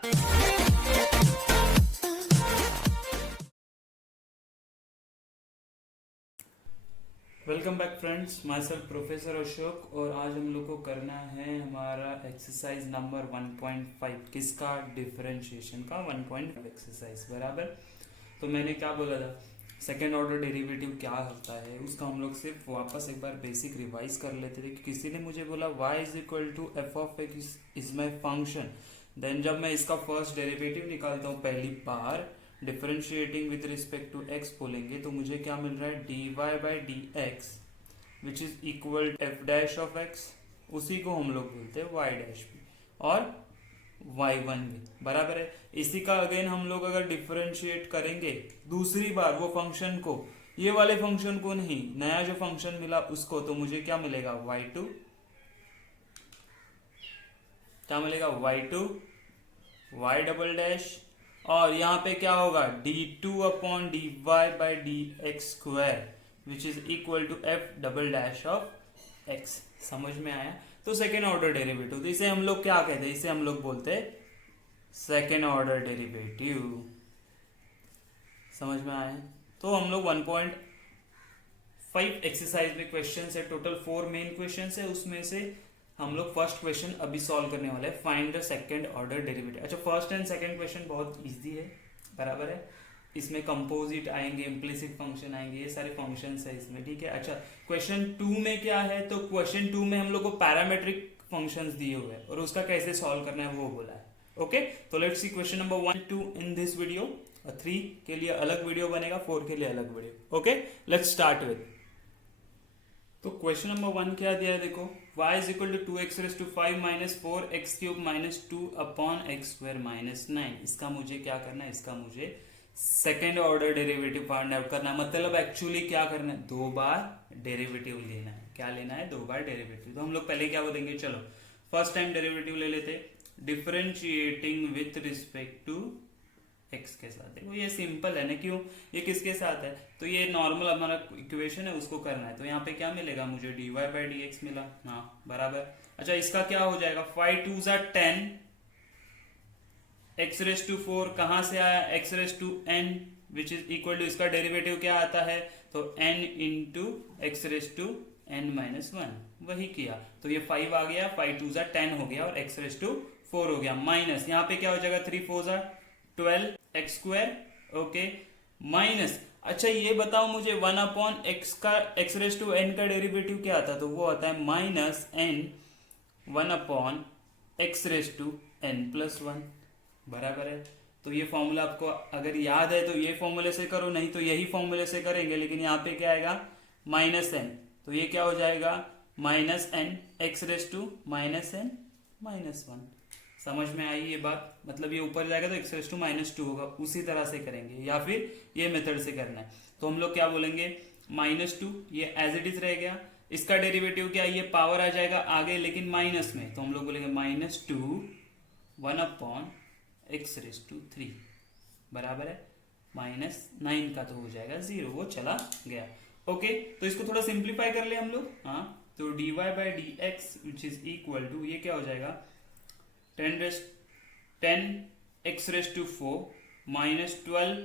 Welcome back friends, my self professor Ashok. और आज हम लोग को करना है हमारा एक्सरसाइज नंबर 1.5 किसका, डिफरेंशिएशन का 1.5 एक्सरसाइज। बराबर। तो मैंने क्या बोला था, सेकेंड ऑर्डर डेरिवेटिव क्या होता है उसका हम लोग सिर्फ वापस एक बार बेसिक रिवाइज कर लेते थे। किसी ने मुझे बोला y is equal to f of x is my function. Then जब मैं इसका फर्स्ट डेरिवेटिव निकालता हूँ पहली बार, differentiating with respect to x बोलेंगे, तो मुझे क्या मिल रहा है, d y by d x which is equal f dash of x. उसी को हम लोग बोलते हैं वाई डैश भी और y1 भी। बराबर है। इसी का अगेन हम लोग अगर डिफरेंशिएट करेंगे दूसरी बार वो फंक्शन को, ये वाले फंक्शन को नहीं, नया जो फंक्शन मिला उसको, तो मुझे क्या मिलेगा, y2। क्या मिलेगा, y2 y डबल डैश, और यहाँ पे क्या होगा, d2 upon d y by d x square which is equal to f double dash of x. समझ में आया। तो सेकेंड ऑर्डर डेरिवेटिव, तो इसे हम लोग क्या कहते हैं, इसे हम लोग बोलते हैं सेकेंड ऑर्डर डेरिवेटिव। समझ में आया। तो हम लोग 1.5 एक्सरसाइज में क्वेश्चन है, टोटल 4 मेन क्वेश्चन है, उसमें से हम लोग फर्स्ट क्वेश्चन अभी सॉल्व करने वाले हैं, find the second order derivative. अच्छा, फर्स्ट एंड सेकंड क्वेश्चन बहुत इजी है। बराबर है। इसमें कंपोजिट आएंगे, इम्प्लिसिट फंक्शन आएंगे, ये सारे फंक्शंस है इसमें। ठीक है। अच्छा, क्वेश्चन 2 में क्या है, तो क्वेश्चन 2 में हम लोग को पैरामेट्रिक फंक्शंस दिए हुए हैं और उसका कैसे सॉल्व करना है वो बोला है। ओके, तो let's see question number 1 2 in this video. 3 के लिए अलग वीडियो बनेगा, 4 के लिए अलग video. Okay, let's start with. तो क्वेश्चन नंबर 1 क्या दिया है, देखो, y is equal to 2x raise to 5 minus 4x cube minus 2 upon x square minus 9। इसका मुझे क्या करना है, इसका मुझे second order derivative find out करना है। मतलब एक्चुअली क्या करना है, 2 बार डेरिवेटिव लेना है। क्या लेना है, 2 बार डेरिवेटिव। तो हम लोग पहले क्या बोलेंगे, चलो फर्स्ट टाइम डेरिवेटिव ले लेते, differentiating with respect to x के साथ। देखो ये सिंपल है ना, क्यों, ये किसके साथ है, तो ये नॉर्मल हमारा इक्वेशन है, उसको करना है। तो यहाँ पे क्या मिलेगा मुझे, d y by d x मिला। हाँ बराबर। अच्छा, इसका क्या हो जाएगा, 5 2 10 एक्स रेज टू 4 कहां से आया, x raise to n which is equal to, इसका डेरिवेटिव क्या आता है, तो n into x raise to n minus 1, वही किया। तो ये 5 आ गया, 5 2 10 हो गया और एक्स रेज टू 4 हो गया, माइनस यहाँ पे क्या हो जाएगा, 3 4 12 एक्स स्क्वायर। ओके, माइनस, अच्छा ये बताओ मुझे 1 अपॉन एक्स का, एक्स रेज टू एन का डेरिवेटिव क्या आता है, तो वो आता है minus n 1 upon x raise to n plus 1। बराबर है। तो ये फॉर्मूला आपको अगर याद है तो ये फॉर्मूले से करो, नहीं तो यही फॉर्मूले से करेंगे, लेकिन यहाँ पे क्या आएगा, माइनस एन, तो ये क्या हो जाएगा, minus n x raise to minus n minus 1। समझ में आई ये बात, मतलब ये ऊपर जाएगा तो एक्स रेज टू माइनस 2 होगा, उसी तरह से करेंगे, या फिर ये मेथड से करना है। तो हम लोग क्या बोलेंगे, माइनस 2, ये एज इट इज रह गया, इसका डेरिवेटिव क्या, ये पावर आ जाएगा आगे लेकिन माइनस में, तो हम लोग बोलेंगे minus 2 1 upon x raise to 3। बराबर है, माइनस 9 का तो हो जाएगा 0, वो चला गया। ओके, तो इसको थोड़ा सिंप्लीफाई कर ले हम लोग। हाँ, तो d y by d x which is equal to, ये क्या हो जाएगा, 10 x raise to 4 minus 12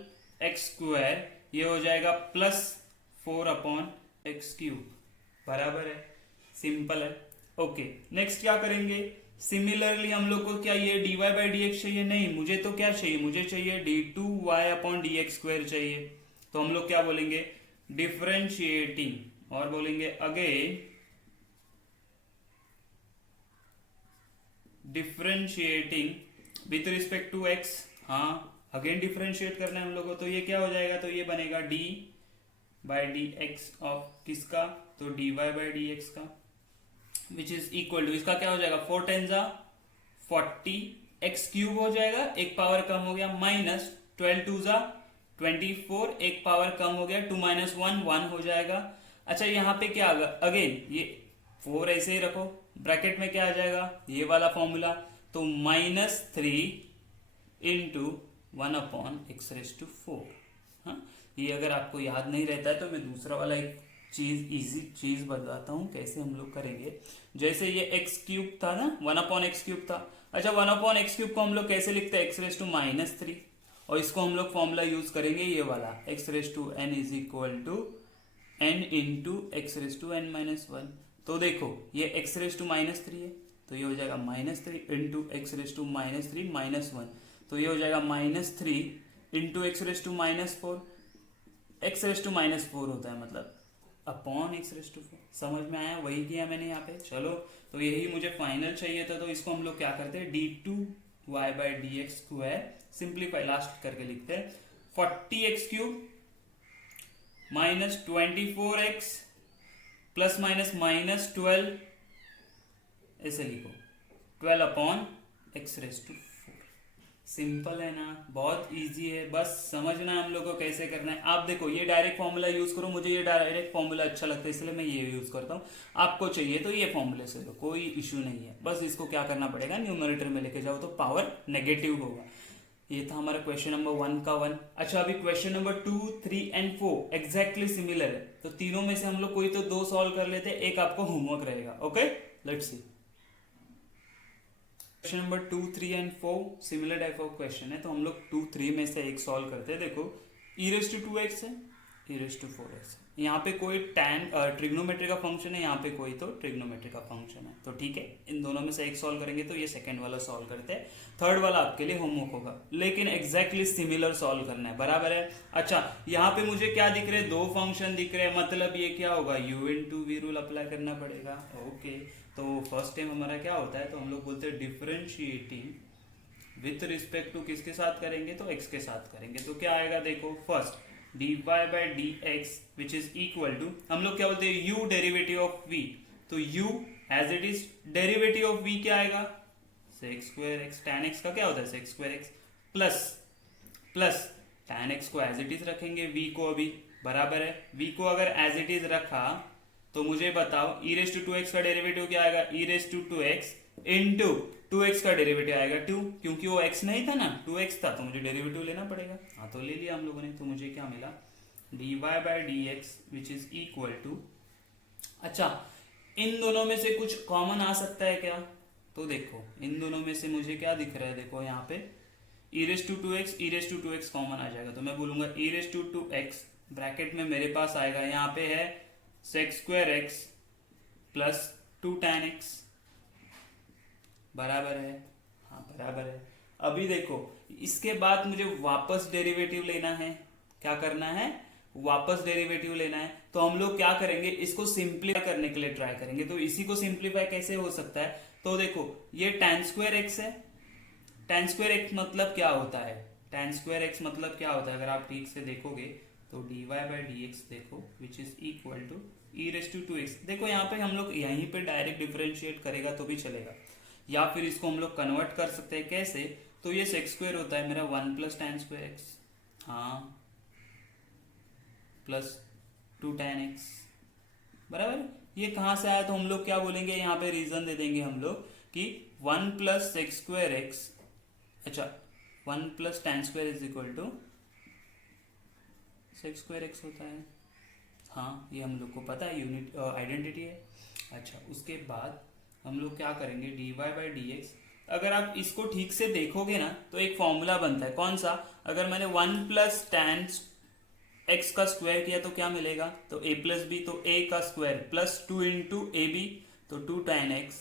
x square, ये हो जाएगा प्लस 4 अपॉन एक्स क्यूब। बराबर है, सिंपल है। ओके, नेक्स्ट क्या करेंगे, सिमिलरली हम लोग को क्या ये d y by d x चाहिए, नहीं, मुझे तो क्या चाहिए, मुझे चाहिए d two y upon d x square चाहिए। तो हम लोग क्या बोलेंगे, डिफरेंशिएटिंग, और बोलेंगे again differentiating with respect to x. हाँ, अगेन डिफरेंशिएट करना है हम लोग को, तो ये क्या हो जाएगा, तो ये बनेगा d by d x of किसका, तो d y by d x का, विच इज इक्वल टू, इसका क्या हो जाएगा, 4 10 40 एक्स क्यूब हो जाएगा, एक पावर कम हो गया, माइनस 12 2 24, एक पावर कम हो गया, 2 माइनस 1 1 हो जाएगा। अच्छा, यहाँ पे क्या आएगा, अगेन ये 4 ऐसे ही रखो, ब्रैकेट में क्या आ जाएगा, ये वाला फॉर्मूला, तो minus 3 into 1 upon x raise to 4। हाँ, ये अगर आपको याद नहीं रहता है तो मैं दूसरा वाला एक चीज, इजी चीज बताता हूँ कैसे हम लोग करेंगे। जैसे ये एक्स क्यूब था ना, 1 अपॉन एक्स क्यूब था। अच्छा 1/x³ को हम लोग कैसे लिखते हैं, x⁻³ और इसको हम लोग फॉर्मूला यूज करेंगे ये वाला x⁻n is equal to n into x⁻n−1। तो देखो ये x⁻³ है तो ये हो जाएगा -3 इंटू x⁻³ -1, तो ये हो जाएगा -3 इंटू x⁻⁻4। x⁻⁻4 होता है मतलब अपॉन x⁻⁴। समझ में आया, वही किया मैंने यहाँ पे। चलो तो यही मुझे फाइनल चाहिए था, तो इसको हम लोग क्या करते हैं d2y/dx² सिंप्लीफाई लास्ट करके लिखते हैं 40x³ minus 24x plus minus -12 ऐसे लिखो 12/x⁴। सिंपल है ना, बहुत इजी है, बस समझना है हम लोग को कैसे करना है। आप देखो ये डायरेक्ट फॉर्मूला यूज करो, मुझे ये डायरेक्ट फॉर्मूला अच्छा लगता है इसलिए मैं ये यूज करता हूँ। आपको चाहिए तो ये फॉर्मूले से लो, कोई इश्यू नहीं है। बस इसको क्या करना पड़ेगा, न्यूमरेटर में लेके जाओ तो पावर नेगेटिव होगा। ये था हमारा क्वेश्चन नंबर 1 का 1। अच्छा अभी question number 2, 3 and 4 exactly similar है, तो तीनों में से हम लोग कोई तो 2 सॉल्व कर लेते हैं, एक आपको होमवर्क रहेगा। Okay let's see. Question number 2, 3 and 4 similar type of question है, तो हम लोग 2, 3 में से एक सॉल्व करते हैं। देखो e⁻²x है, e⁻⁴x, यहाँ पे कोई टैन ट्रिग्नोमेट्री का फंक्शन है, यहाँ पे कोई तो ट्रिग्नोमेट्री का फंक्शन है, तो ठीक है इन दोनों में से एक सॉल्व करेंगे। तो ये सेकंड वाला सॉल्व करते हैं, थर्ड वाला आपके लिए होमवर्क होगा, लेकिन एग्जैक्टली सिमिलर सॉल्व करना है, बराबर है। अच्छा यहाँ पे मुझे क्या दिख रहे हैं, 2 फंक्शन दिख रहे हैं, मतलब ये क्या होगा, u/v रूल अप्लाई करना पड़ेगा। ओके तो फर्स्ट टाइम हमारा क्या होता है, तो हम लोग बोलते हैं डिफरेंशिएटिंग विथ रिस्पेक्ट टू किसके साथ करेंगे, तो x के साथ करेंगे। तो क्या आएगा देखो, first dy/dx which is equal to, हम लोग क्या बोलते हैं u डेरिवेटिव ऑफ v, तो u as it is derivative of v क्या आएगा, sec²x, tan x का क्या होता है sec²x प्लस tan x को एज इट इज रखेंगे, v को अभी बराबर है, v को अगर एज इट इज रखा तो मुझे बताओ e⁻² का डेरिवेटिव क्या आएगा, e⁻² इंटू 2x का डेरिवेटिव आएगा 2, क्योंकि वो x नहीं था ना 2x था, तो मुझे डेरिवेटिव लेना पड़ेगा। हाँ तो ले लिया हम लोगों ने, तो मुझे क्या मिला dy/dx which is equal to, अच्छा इन दोनों में से कुछ कॉमन आ सकता है क्या, तो देखो इन दोनों में से मुझे क्या दिख रहा है, देखो यहाँ पे e⁻²x कॉमन आ जाएगा, तो मैं बोलूंगा e⁻² ब्रैकेट में मेरे पास आएगा, यहाँ पे है sec² प्लस 2 tan x बराबर है, हाँ बराबर है। अभी देखो इसके बाद मुझे वापस डेरिवेटिव लेना है, क्या करना है, वापस डेरिवेटिव लेना है। तो हम लोग क्या करेंगे, इसको सिंप्लीफाई करने के लिए ट्राई करेंगे। तो इसी को सिंप्लीफाई कैसे हो सकता है, तो देखो ये tan² है, tan² मतलब क्या होता है, tan² मतलब क्या होता है, अगर आप ठीक से देखोगे तो dy/dx देखो विच इज इक्वल टू e⁻²x। देखो यहाँ पे हम लोग यहीं पे डायरेक्ट डिफरेंशिएट करेगा तो भी चलेगा, या फिर इसको हम लोग कन्वर्ट कर सकते हैं, कैसे, तो ये sec² होता है मेरा 1 प्लस tan²x, हाँ प्लस 2 tan x बराबर। ये कहाँ से आया, तो हम लोग क्या बोलेंगे, यहाँ पे रीजन दे देंगे हम लोग कि 1 प्लस sec²x, अच्छा 1 plus tan² is equal to sec² होता है, हाँ ये हम लोग को पता है, यूनिट आइडेंटिटी है। अच्छा उसके बाद हम लोग क्या करेंगे dy/dx, अगर आप इसको ठीक से देखोगे ना तो एक फॉर्मूला बनता है, कौन सा, अगर मैंने 1 प्लस tan x का स्क्वायर किया तो क्या मिलेगा, तो a प्लस b, तो a का स्क्वायर प्लस 2 इंटू ab, तो 2 tan x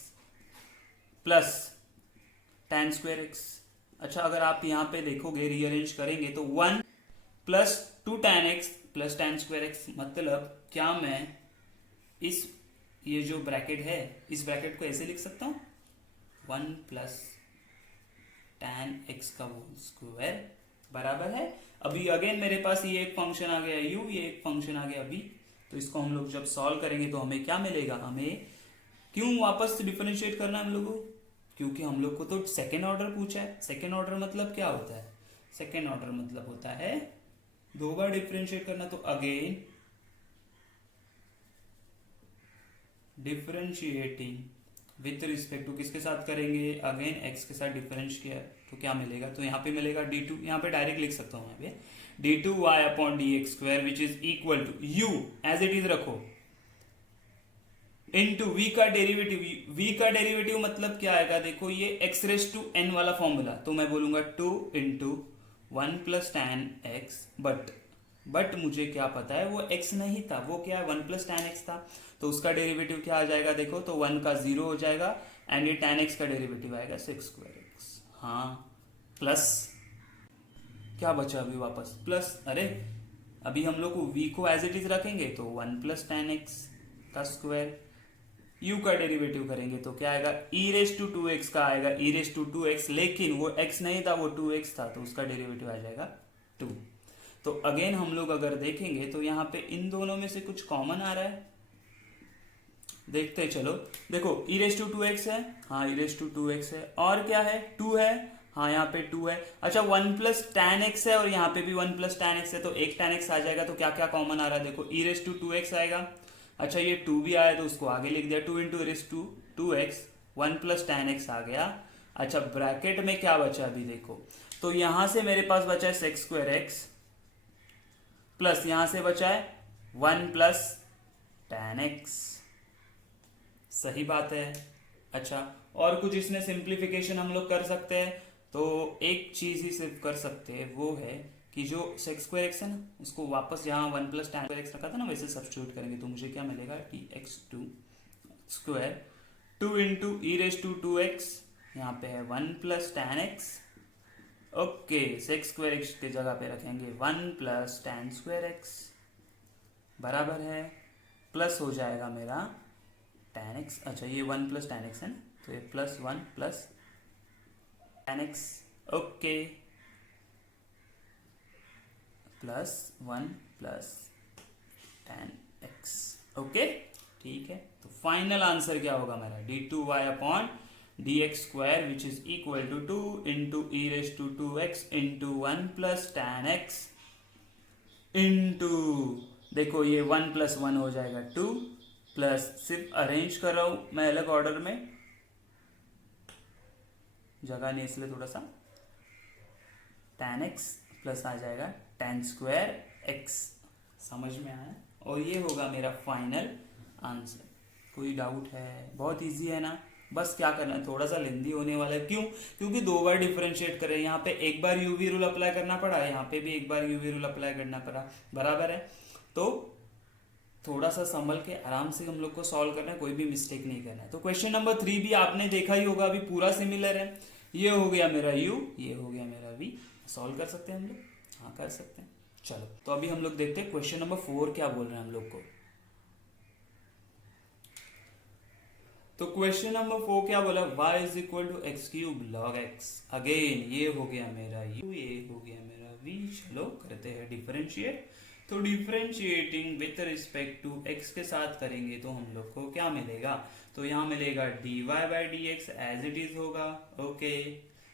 plus tan² x। अच्छा अगर आप यहाँ पे देखोगे रीअरेंज करेंगे तो 1 plus 2 tan x plus tan² x, मतलब क्या मैं इस ये जो ब्रैकेट है इस ब्रैकेट को ऐसे लिख सकता हूँ 1 प्लस tan x का होल स्क्वायर बराबर है। अभी अगेन मेरे पास ये एक फंक्शन आ गया u, ये एक फंक्शन आ गया v, तो इसको हम लोग जब सॉल्व करेंगे तो हमें क्या मिलेगा, हमें क्यों वापस डिफरेंशिएट करना है हम लोगों को, क्योंकि हम लोग को तो सेकेंड ऑर्डर पूछा है। सेकेंड ऑर्डर मतलब क्या होता है, सेकेंड ऑर्डर मतलब होता है 2 बार डिफरेंशिएट करना, तो again differentiating with respect to किसके साथ करेंगे, अगेन x के साथ डिफरेंस किया तो क्या मिलेगा, तो यहाँ पे मिलेगा d2, यहाँ पे डायरेक्ट लिख सकता हूँ मैं d2y/dx² which is equal to u as it is रखो इंटू v का डेरिवेटिव, v का डेरिवेटिव मतलब क्या आएगा, देखो ये x रेस टू n वाला फॉर्मूला, तो मैं बोलूंगा 2 into 1 plus tan x, but मुझे क्या पता है वो x नहीं था, वो क्या है 1 प्लस टैन एक्स था, तो उसका डेरिवेटिव क्या आ जाएगा, देखो तो 1 का 0 हो जाएगा, एंड ये टैन एक्स का डेरिवेटिव आएगा सेक्स स्क्वायर एक्स। हाँ, प्लस क्या बचा अभी वापस प्लस, अरे अभी हम लोग को v को एज इट इज रखेंगे तो 1 प्लस टैन एक्स का स्क्वायर, u का डेरिवेटिव करेंगे तो क्या आएगा, e रेस टू 2x का आएगा, e रेस टू 2x, लेकिन वो x नहीं था वो 2x था, तो उसका डेरिवेटिव आ जाएगा 2। तो अगेन हम लोग अगर देखेंगे तो यहाँ पे इन दोनों में से कुछ कॉमन आ रहा है, देखते चलो। देखो e रेस टू 2x है, हाँ e रेस टू 2x है, और क्या है 2 है, हाँ यहाँ पे 2 है। अच्छा 1 प्लस टैन एक्स है और यहाँ पे भी 1 प्लस टैन एक्स है, तो एक टैन एक्स आ जाएगा, तो क्या क्या कॉमन आ रहा है, देखो e रेस टू 2x आएगा। अच्छा ये 2 भी आया तो उसको आगे लिख दिया, 2 into raise to 2x, 1 plus tan x आ गया। अच्छा ब्रैकेट में क्या बचा अभी देखो, तो यहां से मेरे पास बचा है सेक्स स्क्वायर एक्स, प्लस यहां से बचा है 1 प्लस टैन एक्स, सही बात है। अच्छा और कुछ इसमें सिंप्लीफिकेशन हम लोग कर सकते हैं, तो एक चीज ही सिर्फ कर सकते हैं, वो है कि जो सेक्स स्क्वायर एक्स है ना उसको वापस यहाँ 1 प्लस टैन स्क्वायर एक्स रखा था ना वैसे सब्स्टिट्यूट करेंगे, तो मुझे क्या मिलेगा dx2 square 2 into e raise to 2x, यहाँ पे है 1 plus tan x, okay sec square x की जगह पे रखेंगे 1 प्लस टैन स्क्वायर एक्स, बराबर है, प्लस हो जाएगा मेरा टैन एक्स, अच्छा ये 1 प्लस टैन एक्स है ना, तो ये plus 1 plus tan x, okay plus 1 plus tan x, okay ठीक है। तो फाइनल आंसर क्या होगा मेरा, d2y अपॉन dx square which is equal to 2 into e raise to 2x into 1 plus tan x into, देखो ये 1 प्लस 1 हो जाएगा 2, प्लस सिर्फ अरेंज कर रहा हूं मैं अलग ऑर्डर में, जगह नहीं इसलिए थोड़ा सा, टैन एक्स प्लस आ जाएगा टैन स्क्वायर एक्स, समझ में आया, और ये होगा मेरा फाइनल आंसर। कोई डाउट है, बहुत इजी है ना, बस क्या करना है, थोड़ा सा लेंदी होने वाला है, क्यों, क्योंकि 2 बार डिफरेंशिएट करें, यहाँ पे एक बार यूवी रूल अप्लाई करना पड़ा, यहाँ पे भी एक बार यूवी रूल अप्लाई करना पड़ा, बराबर है, तो थोड़ा सा संभल के आराम से हम लोग को सॉल्व करना है, कोई भी मिस्टेक नहीं करना है। तो क्वेश्चन नंबर 3 भी आपने देखा ही होगा, अभी पूरा सिमिलर है, ये हो गया मेरा u, ये हो गया मेरा v, सॉल्व कर सकते हैं हम लोग, हाँ कर सकते हैं। चलो तो अभी हम लोग देखते हैं क्वेश्चन नंबर 4 क्या बोल रहे हैं हम लोग को। तो क्वेश्चन नंबर 4 क्या बोला, y is equal to x cube log x, again ये हो गया मेरा u, ये हो गया मेरा v, चलो करते हैं डिफरेंशिएट। तो differentiating with respect to x के साथ करेंगे तो हम लोग को क्या मिलेगा, तो यहाँ मिलेगा dy by d x as it is होगा, okay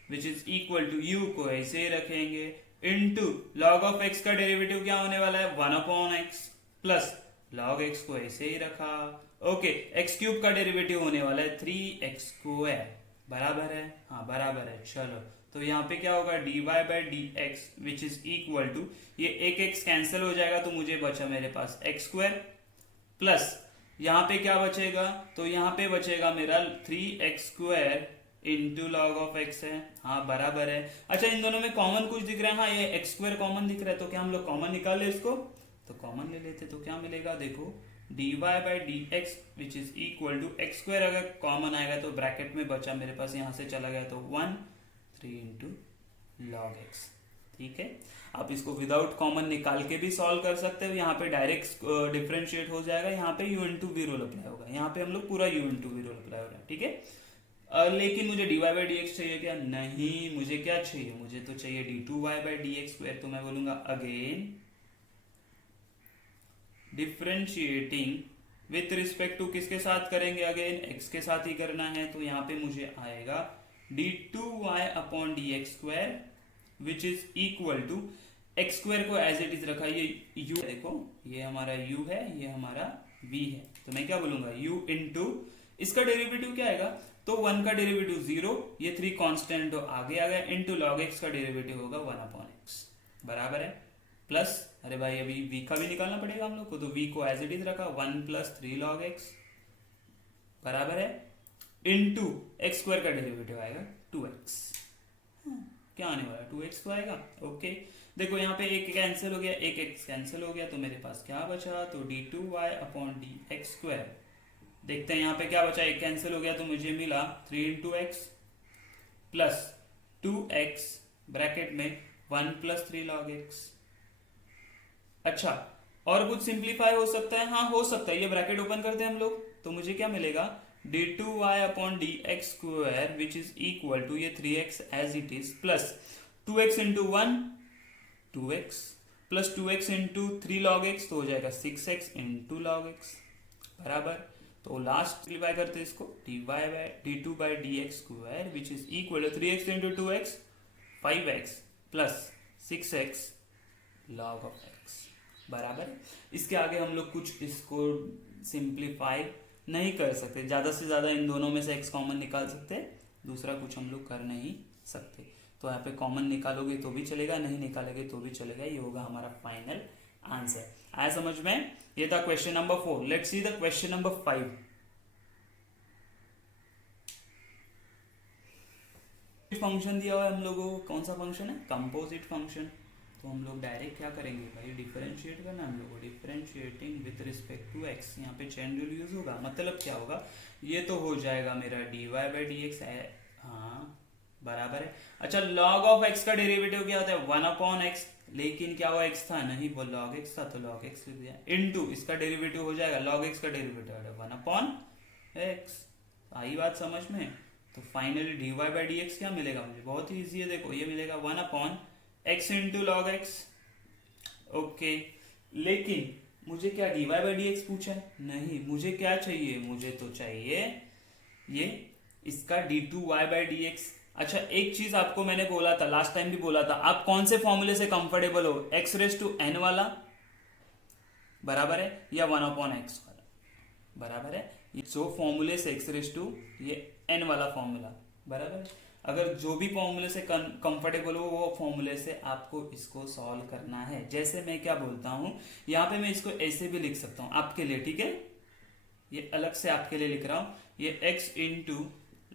which is equal to u को ऐसे ही रखेंगे इनटू लॉग ऑफ x का डेरिवेटिव क्या होने वाला है 1 upon x, plus log x को ऐसे ही रखा, ओके एक्स क्यूब का डेरिवेटिव होने वाला है 3x स्क्वायर, बराबर है, हाँ बराबर है। चलो तो यहाँ पे क्या होगा dy by d x which is equal to, ये एक x कैंसिल हो जाएगा तो मुझे बचा मेरे पास x स्क्वायर, प्लस यहाँ पे क्या बचेगा, तो यहाँ पे बचेगा मेरा 3x square into log of x है, हाँ बराबर है। अच्छा इन दोनों में कॉमन कुछ दिख रहा है, हाँ ये x स्क्वायर कॉमन दिख रहा है, तो क्या हम लोग कॉमन निकाल ले इसको, तो कॉमन ले लेते, तो क्या मिलेगा देखो dy by d x which is equal to x square, अगर कॉमन आएगा तो ब्रैकेट में बचा मेरे पास, यहाँ से चला गया तो 1 3 इंटू लॉग एक्स, ठीक है। आप इसको विदाउट कॉमन निकाल के भी सॉल्व कर सकते हो, यहाँ पे डायरेक्ट डिफरेंशिएट हो जाएगा, यहाँ पे u into v rule apply होगा, यहाँ पे हम लोग पूरा u into v rule apply हो रहा है, ठीक है। लेकिन मुझे dy बाई डी एक्स चाहिए क्या, नहीं मुझे क्या चाहिए, मुझे तो चाहिए d2y by d x square, तो मैं बोलूंगा again differentiating with respect to किसके साथ करेंगे, अगेन x के साथ ही करना है, तो यहाँ पे मुझे आएगा d2y upon d x square which is equal to x square को एज इट इज रखा, ये u देखो ये हमारा u है, ये हमारा v है, तो मैं क्या बोलूंगा u इंटू इसका डेरिवेटिव क्या आएगा, तो 1 का डेरिवेटिव 0, ये 3 कांस्टेंट आगे आ गया, इंटू लॉग x का डेरिवेटिव होगा 1 अपॉन x, बराबर है, प्लस अरे भाई अभी v का भी निकालना पड़ेगा हम लोग को, तो v को एज इट इज रखा 1 प्लस 3 लॉग x बराबर है इनटू एक्स स्क्वायर का डेरिवेटिव आएगा 2x। क्या आने वाला 2x तो आएगा। ओके देखो यहाँ पे एक कैंसिल हो गया, एक x कैंसिल हो गया, तो मेरे पास क्या बचा, तो d2y upon d x square. देखते हैं यहाँ पे क्या बचा, एक कैंसिल हो गया तो मुझे मिला 3 into x plus 2x bracket में 1 प्लस 3 लॉग x। अच्छा और कुछ सिंप्लीफाई हो सकता है, हाँ हो सकता है, ये ब्रैकेट ओपन करते हैं हम लोग, तो मुझे क्या मिलेगा d2y upon d x square which is equal to ये 3x as it is plus 2x into 1 2x plus 2x into 3 log x, तो हो जाएगा 6x इंटू लॉग x बराबर। तो लास्ट सिंप्लीफाई करते हैं इसको, d2 by d x square which is equal to 3x into 2x 5x plus 6x log of x बराबर। इसके आगे हम लोग कुछ इसको सिंप्लीफाई नहीं कर सकते, ज्यादा से ज्यादा इन दोनों में से x कॉमन निकाल सकते हैं, दूसरा कुछ हम लोग कर नहीं सकते। तो यहाँ पे कॉमन निकालोगे तो भी चलेगा, नहीं निकालोगे तो भी चलेगा, ये होगा हमारा फाइनल आंसर। आया समझ में? ये था question number 4। Let's see the question number 5। Function दिया हुआ है हम लोगों को, कौन सा फंक्शन है, कंपोजिट फंक्शन। तो हम लोग डायरेक्ट क्या करेंगे भाई, डिफरेंशिएट करना हम लोग को, differentiating with respect to x. यहाँ पे चेन रूल यूज होगा, मतलब क्या होगा, ये तो हो जाएगा मेरा dy बाई डी एक्स, हाँ बराबर है। अच्छा log ऑफ x का डेरिवेटिव क्या होता है 1 अपॉन एक्स, लेकिन क्या वो x था, नहीं वो log x था, तो log x लिख दिया, इनटू इसका डेरिवेटिव हो जाएगा log x का डेरिवेटिव है 1 अपॉन x। आई बात समझ में? तो finally dy by d x क्या मिलेगा मुझे, बहुत ही ईजी है, देखो ये मिलेगा 1 upon x into log x. Okay लेकिन मुझे क्या dy बाई डी एक्स पूछा है, नहीं मुझे क्या चाहिए, मुझे तो चाहिए ये इसका d2y बाई डी एक्स। अच्छा एक चीज आपको मैंने बोला था, लास्ट टाइम भी बोला था, आप कौन से फॉर्मूले से कंफर्टेबल हो, x रेस टू n वाला बराबर है या 1 अपॉन एक्स वाला बराबर है, जो फॉर्मूले से x रेस टू ये n वाला फॉर्मूला बराबर है। अगर जो भी फॉर्मूले से कंफर्टेबल हो वो फॉर्मूले से आपको इसको सॉल्व करना है। जैसे मैं क्या बोलता हूं, यहाँ पे मैं इसको ऐसे भी लिख सकता हूं आपके लिए, ठीक है, ये अलग से आपके लिए लिख रहा हूं, ये x into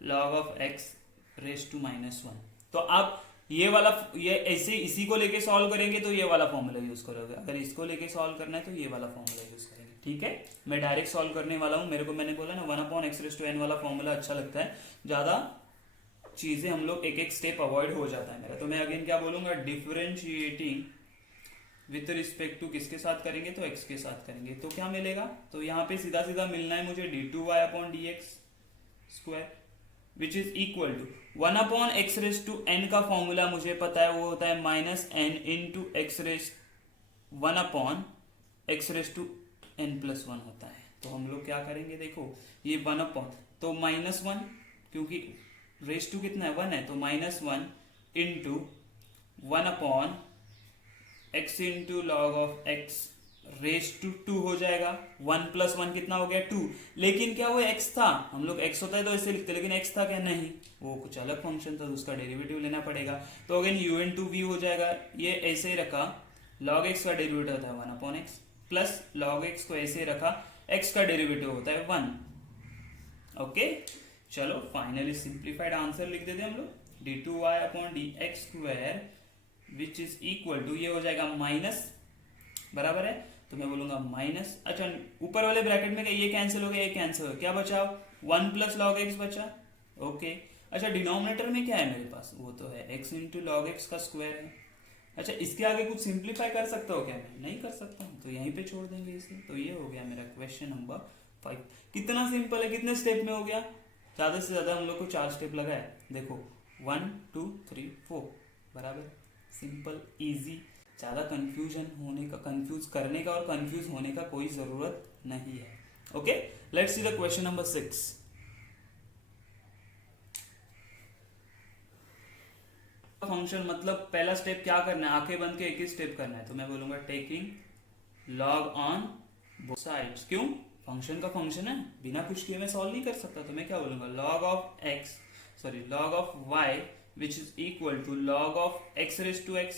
log of x raise to -1। तो आप ये वाला, ये ऐसे इसी को लेके सॉल्व करेंगे तो ये वाला फॉर्मूला यूज करोगे, अगर इसको लेके सॉल्व करना है तो ये वाला फॉर्मूला यूज करेंगे, ठीक है। मैं डायरेक्ट सॉल्व करने वाला हूं, मेरे को मैंने बोला ना 1 upon x raise to n वाला फॉर्मूला अच्छा लगता है, ज्यादा चीजें हम लोग एक एक स्टेप अवॉइड हो जाता है मेरा। तो मैं अगेन क्या बोलूंगा, डिफरेंशिएटिंग विथ रिस्पेक्ट टू किसके साथ करेंगे, तो x के साथ करेंगे, तो क्या मिलेगा, तो यहाँ पे सीधा सीधा मिलना है मुझे d2y upon d x square which is equal to 1 upon x raise to n का फॉर्मूला मुझे पता है, वो होता है -n into x raise 1 upon x raise to n plus 1 होता है। तो हम लोग क्या करेंगे, देखो ये 1 अपॉन, तो -1 क्योंकि रेस टू कितना है 1 है, तो -1 into 1 upon x into log of x raise to 2 हो जाएगा, 1 प्लस 1 कितना हो गया 2, लेकिन क्या वो x था, हम लोग x होता है तो ऐसे लिखते, लेकिन x था क्या, नहीं वो कुछ अलग फंक्शन था तो उसका डेरिवेटिव लेना पड़ेगा। तो अगेन u इंटू वी हो जाएगा, ये ऐसे ही रखा, log x का डेरिवेटिव होता है 1 upon x, plus log x को ऐसे ही रखा, x का डेरिवेटिव होता है 1। ओके चलो फाइनली सिंप्लीफाइड आंसर लिख देते हैं हम लोग, d2y upon d x square which is equal to, ये हो जाएगा माइनस बराबर है, तो मैं बोलूंगा माइनस, अच्छा ऊपर वाले ब्रैकेट में ये कैंसिल हो गया, ये कैंसिल हो गया, क्या बचा 1 प्लस लॉग एक्स बचा। ओके अच्छा डिनोमिनेटर में क्या है मेरे पास, वो तो है x इंटू लॉग एक्स का स्क्वायर है। अच्छा इसके आगे कुछ सिंप्लीफाई कर सकता हो क्या, मैं नहीं कर सकता हूँ, तो यहीं पे छोड़ देंगे इसे। तो ये हो गया मेरा क्वेश्चन नंबर 5। कितना सिंपल है, कितने स्टेप में हो गया, ज्यादा से ज्यादा हम लोग को 4 स्टेप लगा है, देखो 1 2 3 4 बराबर, सिंपल इजी, ज्यादा कंफ्यूजन होने का, कंफ्यूज करने का और कंफ्यूज होने का कोई जरूरत नहीं है। Okay let's see the question number 6। Function मतलब पहला स्टेप क्या करना है, आंखें बंद के एक ही स्टेप करना है, तो मैं बोलूंगा taking log on both sides. क्यों, फंक्शन का फंक्शन है, बिना कुछ किए मैं सॉल्व नहीं कर सकता, तो मैं क्या बोलूंगा log of y which is equal to log of x raise to x।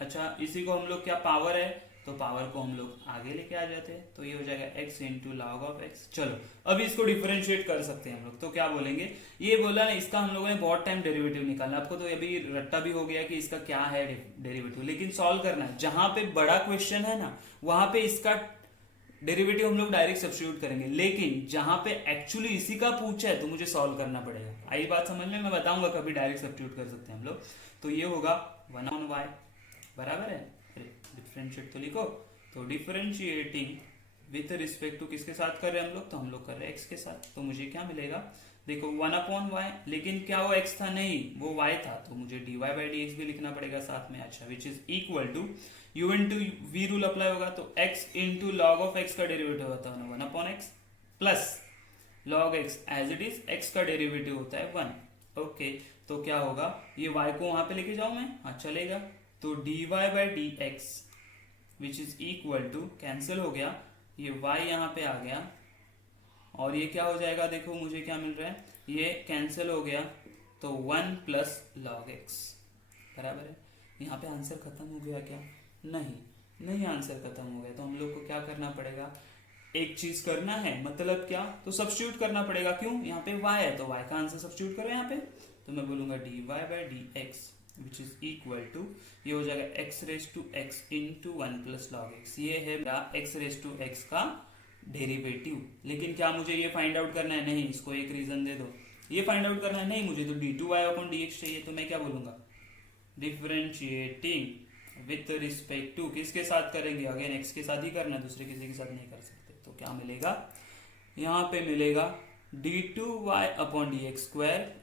अच्छा इसी को हम लोग क्या पावर है, तो पावर को हम लोग आगे लेके आ जाते हैं, तो ये हो जाएगा x into log of x. चलो अभी इसको डिफरेंशिएट कर सकते हैं हम लोग, तो क्या बोलेंगे, ये बोला ना इसका हम लोगों ने बहुत टाइम डेरिवेटिव निकालना, आपको तो अभी रट्टा भी हो गया कि इसका क्या है डेरिवेटिव, लेकिन सॉल्व करना है। जहां पे बड़ा क्वेश्चन है ना वहां पे इसका डेरिवेटिव हम लोग डायरेक्ट सब्स्टिट्यूट करेंगे, लेकिन जहां पे एक्चुअली इसी का पूछा है तो मुझे सॉल्व करना पड़ेगा। आई बात समझ में, मैं बताऊंगा कभी डायरेक्ट सब्स्टिट्यूट कर सकते हैं हम लोग। तो ये होगा 1/y बराबर है, डिफरेंशिएट तो लिखो, तो डिफरेंशिएटिंग विथ रिस्पेक्ट टू किसके साथ कर रहे हैं हम लोग, तो हम लोग कर रहे हैं x के साथ। तो मुझे क्या मिलेगा, देखो 1/y, लेकिन क्या वो x था, नहीं वो y था, तो मुझे dy/dx भी लिखना पड़ेगा साथ में। अच्छा, which is equal to u into v rule apply होगा, तो x into log of x का डेरिवेटिव होता है 1/x plus log x as it is x का डेरिवेटिव होता है 1। ओके, तो क्या होगा, ये y को वहां पे लेके जाऊं मैं, हाँ चलेगा, तो dy/dx which is equal to, cancel हो गया, ये y यहाँ पे आ गया, और ये क्या हो जाएगा, देखो मुझे क्या मिल रहा है, ये कैंसिल हो गया, तो 1 प्लस लॉग x बराबर है। यहाँ पे आंसर खत्म हो गया क्या, नहीं आंसर खत्म हो गया, तो हम लोग को क्या करना पड़ेगा, एक चीज करना है, मतलब क्या, तो सब्स्टिट्यूट करना पड़ेगा। क्यों, यहाँ पे y है तो y का आंसर सब्स्टिट्यूट करो यहाँ पे, तो मैं बोलूंगा dy/dx which is equal to, ये हो जाएगा x⁻x into 1 plus log x, ये है x⁻x का डेरिवेटिव। लेकिन क्या मुझे ये फाइंड आउट करना है, नहीं, इसको एक रीजन दे दो, ये फाइंड आउट करना है, नहीं मुझे तो d2y/dx चाहिए, तो मैं क्या बोलूंगा, डिफरेंशिएटिंग विथ रिस्पेक्ट टू किसके साथ करेंगे, अगेन x के साथ ही करना है, दूसरे किसी के साथ नहीं कर सकते। तो क्या मिलेगा, यहाँ पे मिलेगा d2y/dx²।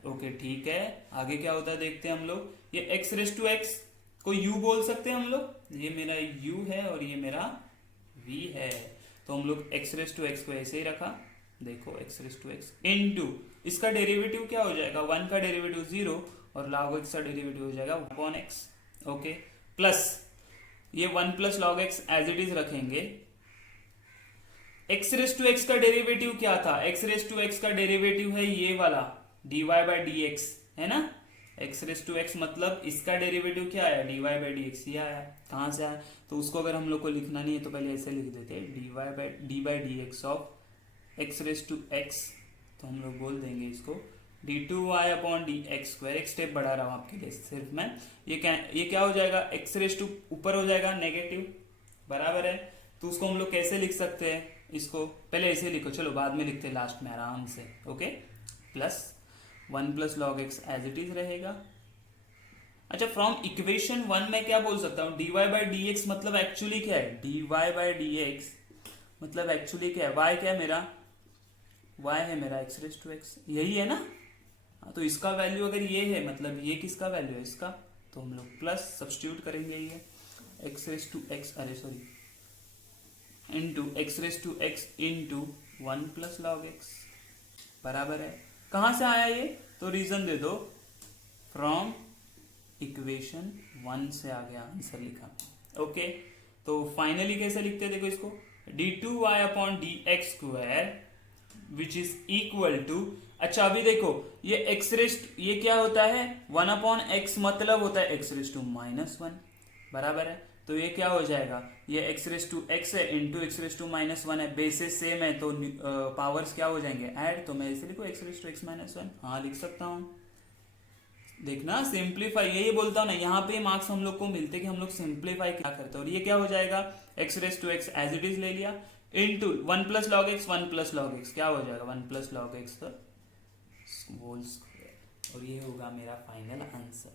ओके ठीक है, आगे क्या होता है देखते हैं हम लोग, ये x⁻x को u बोल सकते हैं हम लोग, ये मेरा u है और ये मेरा v है, तो हम लोग x⁻x को ऐसे ही रखा, देखो x⁻x इनटू इसका डेरिवेटिव क्या हो जाएगा, 1 का डेरिवेटिव 0 और log x का डेरिवेटिव हो जाएगा 1/x। ओके, प्लस ये 1 plus log x as it is रखेंगे, x⁻x का डेरिवेटिव क्या था, x⁻x का डेरिवेटिव है ये वाला dy/dx है ना, x⁻x मतलब इसका डेरिवेटिव क्या आया, dy/dx ये आया, कहां से आया, तो उसको अगर हम लोग को लिखना नहीं है तो पहले ऐसे लिख देते हैं dy/dx ऑफ x⁻x, तो हम लोग बोल देंगे इसको d2y/dx²। एक स्टेप बढ़ा रहा हूं आपके लिए सिर्फ मैं, ये क्या हो जाएगा, x⁻, ऊपर हो जाएगा नेगेटिव बराबर है, तो उसको हम लोग कैसे लिख सकते हैं, इसको पहले ऐसे लिखो, चलो बाद में लिखते हैं लास्ट में आराम से। Okay, plus 1 plus log x as it is रहेगा। अच्छा, फ्रॉम इक्वेशन 1 में क्या बोल सकता हूं, dy/dx मतलब एक्चुअली क्या है, dy/dx मतलब एक्चुअली क्या है, y क्या है मेरा, y है मेरा x⁻x, यही है ना, तो इसका वैल्यू अगर ये है मतलब ये किसका वैल्यू है, इसका, तो हम लोग प्लस सब्स्टिट्यूट करेंगे, ये x⁻x, अरे sorry, into x⁻x into 1 plus log x बराबर है, कहां से आया ये, तो रीजन दे दो, फ्रॉम इक्वेशन 1 से आ गया, आंसर लिखा। ओके, तो फाइनली कैसे लिखते हैं, देखो इसको d2y/dx² which is equal to, अच्छा अभी देखो ये ये क्या होता है, 1/x मतलब होता है x⁻⁻1 बराबर है, तो ये क्या हो जाएगा, ये x⁻x है इंटू x⁻−1 है, बेसिस सेम है तो पावर्स क्या हो जाएंगे, ऐड, तो मैं इसे लिखो x⁻x-1, हाँ लिख सकता हूं, देखना सिंप्लीफाई, यही बोलता हूं ना, यहाँ पे मार्क्स हम लोग को मिलते कि हम लोग सिंप्लीफाई क्या करते हैं, और ये क्या हो जाएगा, x⁻x एज इट इज ले लिया into 1 plus log x, 1 plus log x क्या हो जाएगा, 1 plus log x whole square, और ये होगा मेरा फाइनल आंसर।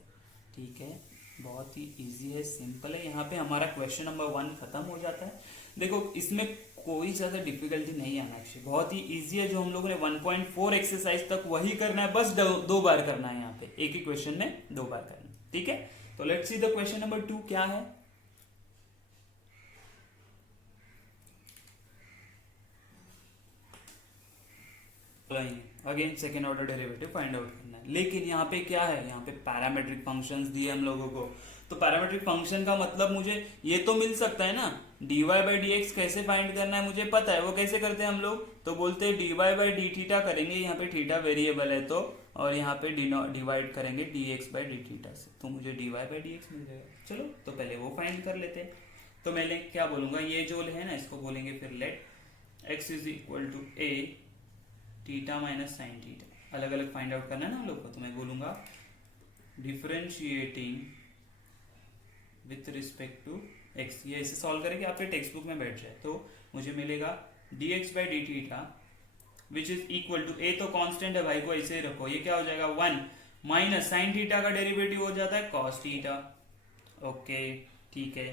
ठीक है, बहुत ही इजी है, सिंपल है, यहाँ पे हमारा क्वेश्चन नंबर 1 खत्म हो जाता है। देखो इसमें कोई ज्यादा डिफिकल्टी नहीं आना चाहिए, बहुत ही इजी है, जो हम लोगों ने 1.4 एक्सरसाइज तक वही करना है, बस 2 बार करना है, यहाँ पे एक ही क्वेश्चन में 2 बार करना है। ठीक है, तो let's see the question number 2 क्या है। Again second order derivative find out करना है, लेकिन यहाँ पे क्या है, यहाँ पे पैरामेट्रिक फंक्शंस दिए हम लोगों को, तो पैरामेट्रिक फंक्शन का मतलब मुझे ये तो मिल सकता है ना, dy/dx कैसे फाइंड करना है मुझे पता है, वो कैसे करते हैं हम लोग, तो बोलते हैं dy/dθ करेंगे, यहाँ पे थीटा वेरिएबल है तो, और यहाँ पे डिवाइड करेंगे dx/dθ से, तो मुझे dy/dx मिल जाएगा। चलो तो पहले वो फाइंड कर लेते हैं, तो मैं क्या बोलूंगा, ये जो है ना इसको बोलेंगे फिर let x is equal to a theta minus sine theta. अलग अलग फाइंड आउट करना है ना हम लोग को, तो मैं बोलूंगा differentiating with respect to x। ये ऐसे सॉल्व करेंगे, आपके टेक्स्ट बुक में बैठ जाए तो मुझे मिलेगा dx by d theta which is equal to, a तो कांस्टेंट है भाई को ऐसे ही रखो, ये क्या हो जाएगा 1 माइनस साइन थीटा का डेरिवेटिव हो जाता है कॉस थीटा। ओके ठीक है,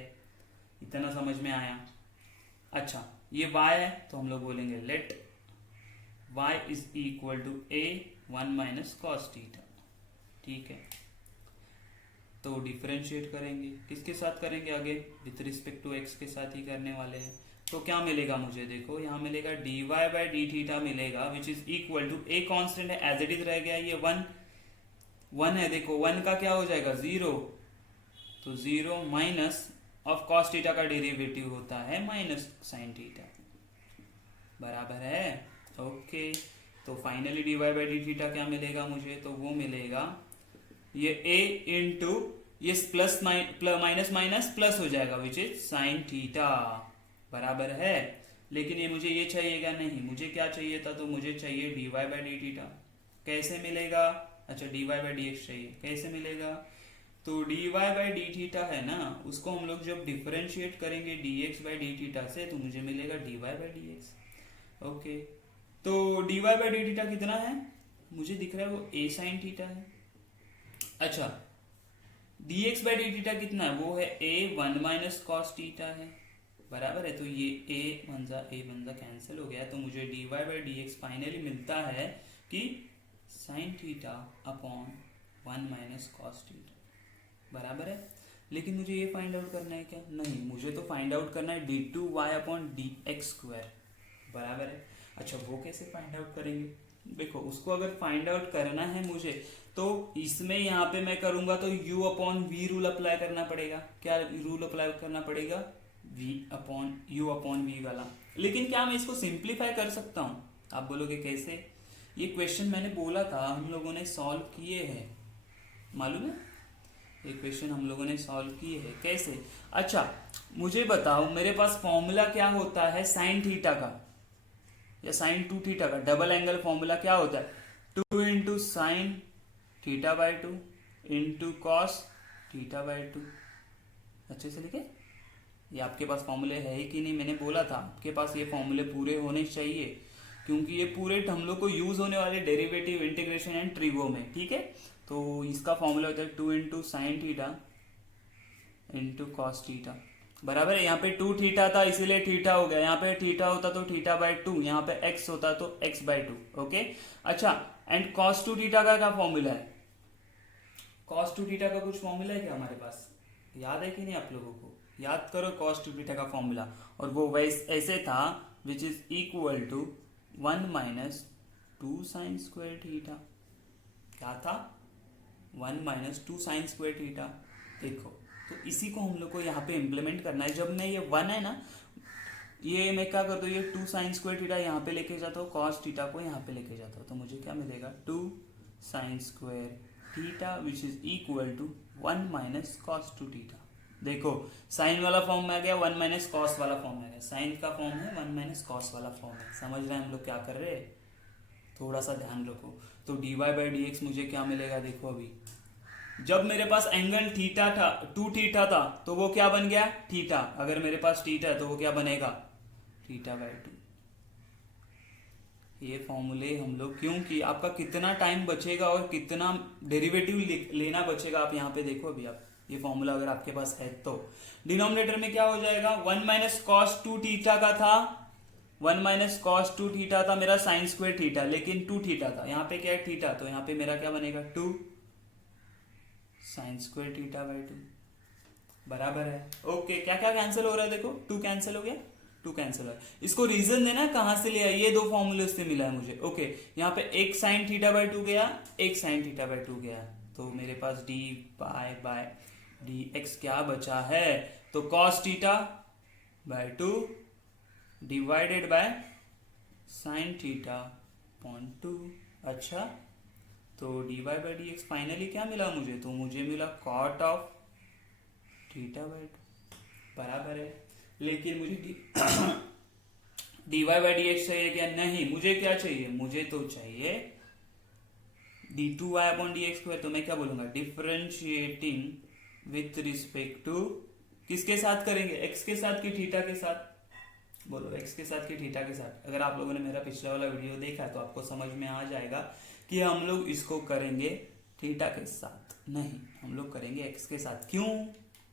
इतना समझ में आया। अच्छा ये y है तो हम लोग बोलेंगे let y is equal to a 1 minus cos theta. ठीक है, तो डिफरेंशिएट करेंगे, किसके साथ करेंगे आगे, विथ रिस्पेक्ट टू x के साथ ही करने वाले हैं। तो क्या मिलेगा मुझे, देखो यहाँ मिलेगा dy बाई डी थीटा मिलेगा which is equal to, a constant है एज इट इज रह गया, ये 1 है, देखो 1 का क्या हो जाएगा 0, तो 0 माइनस ऑफ कॉस थीटा का डेरिवेटिव होता है माइनस साइन थीटा, बराबर है। ओके, तो finally dy by d theta क्या मिलेगा मुझे, तो वो मिलेगा ये a इंटू ये प्लस माइनस माइनस प्लस हो जाएगा विच इज साइन थीटा, बराबर है। लेकिन ये मुझे ये चाहिएगा नहीं, मुझे क्या चाहिए था, तो मुझे चाहिए dy बाई डी थीटा। कैसे मिलेगा, अच्छा dy बाई dx चाहिए, कैसे मिलेगा, तो dy बाई डी थीटा है ना, उसको हम लोग जब डिफरेंशिएट करेंगे dx बाई डी थीटा से तो मुझे मिलेगा dy बाई dx। ओके, तो dy बाई डी थीटा कितना है, मुझे दिख रहा है वो a साइन थीटा है। अच्छा dx बाई डी थीटा कितना है, वो है a 1 माइनस कॉस थीटा है, बराबर है। तो ये a बनजा कैंसिल हो गया, तो मुझे dy बाई dx फाइनली मिलता है कि sine theta upon 1 minus cos theta, बराबर है। लेकिन मुझे ये फाइंड आउट करना है क्या, नहीं, मुझे तो फाइंड आउट करना है d2y अपॉन dx स्क्वायर, बराबर है। अच्छा वो कैसे फाइंड आउट करेंगे, देखो उसको अगर फाइंड आउट करना है मुझे तो इसमें यहाँ पे मैं करूंगा तो u upon v rule apply करना पड़ेगा। क्या रूल अप्लाई करना पड़ेगा, u अपॉन वी वाला। लेकिन क्या मैं इसको सिंप्लीफाई कर सकता हूँ, आप बोलोगे कैसे, ये क्वेश्चन मैंने बोला था हम लोगों ने सॉल्व किए हैं, मालूम है, ये क्वेश्चन हम लोगों ने सॉल्व किए हैं। कैसे, अच्छा मुझे बताओ मेरे पास फॉर्मूला क्या होता है साइन थीटा का या साइन 2 थीटा का, डबल एंगल फॉर्मूला क्या होता है, 2 into sine theta by 2 into cos theta by 2। अच्छे से लिखे, ये आपके पास फॉर्मूले है ही कि नहीं, मैंने बोला था आपके पास ये फॉर्मूले पूरे होने चाहिए, क्योंकि ये पूरे हम लोग को यूज होने वाले डेरिवेटिव इंटीग्रेशन एंड ट्रिगो में। ठीक है, तो इसका फॉर्मूला होता है 2 into sine theta into cos theta, बराबर है। यहाँ पे 2 थीटा था इसीलिए थीटा हो गया, यहाँ पे थीटा होता तो थीटा बाई 2, यहाँ पे x होता तो x बाई 2। ओके, अच्छा एंड cos 2 थीटा का क्या फॉर्मूला है, cos 2 थीटा का कुछ फॉर्मूला है क्या हमारे पास, याद है कि नहीं आप लोगों को, याद करो cos 2 थीटा का फॉर्मूला, और वो ऐसे था which is equal to 1 minus 2 sine square theta. क्या था, 1 माइनस 2 साइन स्क्वायर थीटा। देखो तो इसी को हम लोग को यहाँ पे इम्प्लीमेंट करना है। जब मैं ये 1 है ना, ये मैं क्या करता हूँ, ये 2 साइन स्क्वायर थीटा यहाँ पे लेके जाता हूँ, कॉस थीटा को यहाँ पे लेके जाता हूँ, तो मुझे क्या मिलेगा 2 sine square theta which is equal to 1 minus cos 2 theta. देखो साइन वाला फॉर्म में आ गया, 1 माइनस कॉस वाला फॉर्म में आ गया, साइन का फॉर्म है 1 माइनस कॉस वाला फॉर्म है। समझ रहे हैं हम लोग क्या कर रहे हैं, थोड़ा सा ध्यान रखो। तो dy बाई डी एक्स मुझे क्या मिलेगा, देखो अभी जब मेरे पास एंगल थीटा था 2 थीटा था तो वो क्या बन गया थीटा, अगर मेरे पास थीटा है तो वो क्या बनेगा थीटा बाई 2। ये फॉर्मूले हम लोग, क्योंकि आपका कितना टाइम बचेगा और कितना डेरिवेटिव लेना बचेगा, आप यहाँ पे देखो अभी आप ये फॉर्मूला अगर आपके पास है तो डिनोमिनेटर में क्या हो जाएगा, 1 माइनस कॉस 2 थीटा का था, 1 माइनस कॉस 2 थीटा था मेरा साइन स्क्वायर थीटा, लेकिन 2 थीटा था, यहाँ पे क्या है थीटा, तो यहाँ पे मेरा क्या बनेगा 2 साइन स्क्वायर थीटा बाई 2, बराबर है। ओके, क्या क्या कैंसिल हो रहा है, देखो 2 कैंसिल हो गया, 2 कैंसिल हो गया। इसको रीजन देना कहां से लिया, ये 2 फॉर्मूले से मिला है मुझे। ओके, यहाँ पे एक साइन थीटा बाई 2 गया, एक साइन थीटा बाई 2 गया, तो मेरे पास डी बाई डी एक्स क्या बचा है, तो cos theta by 2 divided by sine theta upon 2। अच्छा, तो dy by d x finally क्या मिला मुझे, तो मुझे मिला कॉट ऑफ थीटा बाई 2। बराबर है। लेकिन मुझे dy बाई डी एक्स चाहिए क्या? नहीं, मुझे क्या चाहिए? मुझे तो चाहिए d2y upon d x square. तो मैं क्या बोलूंगा? डिफरेंशिएटिंग विथ रिस्पेक्ट टू किसके साथ करेंगे? x के साथ कि थीटा के साथ? बोलो, x के साथ कि थीटा के साथ? अगर आप लोगों ने मेरा पिछला वाला वीडियो देखा है तो आपको समझ में आ जाएगा कि हम लोग इसको करेंगे थीटा के साथ, नहीं हम लोग करेंगे x के साथ। क्यों?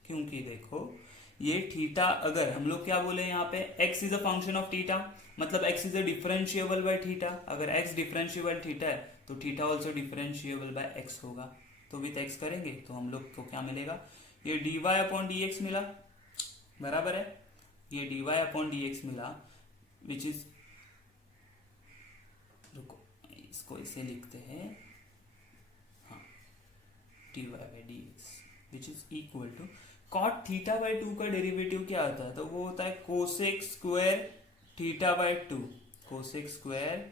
क्योंकि देखो ये थीटा, अगर हम लोग क्या बोले यहाँ पे x is a function of theta, मतलब x is a differentiable by theta. अगर x डिफरेंशिएबल थीटा है तो theta also differentiable by x होगा। तो विथ x करेंगे तो हम लोग को क्या मिलेगा? ये dy अपॉन डी एक्स मिला, बराबर है। ये dy अपॉन डी एक्स मिला विच इज, रुको इसको इसे लिखते हैं, हाँ, dy by d x which is equal to cot theta by two का डेरिवेटिव क्या होता है? तो वो होता है cosec square theta by two, cosec square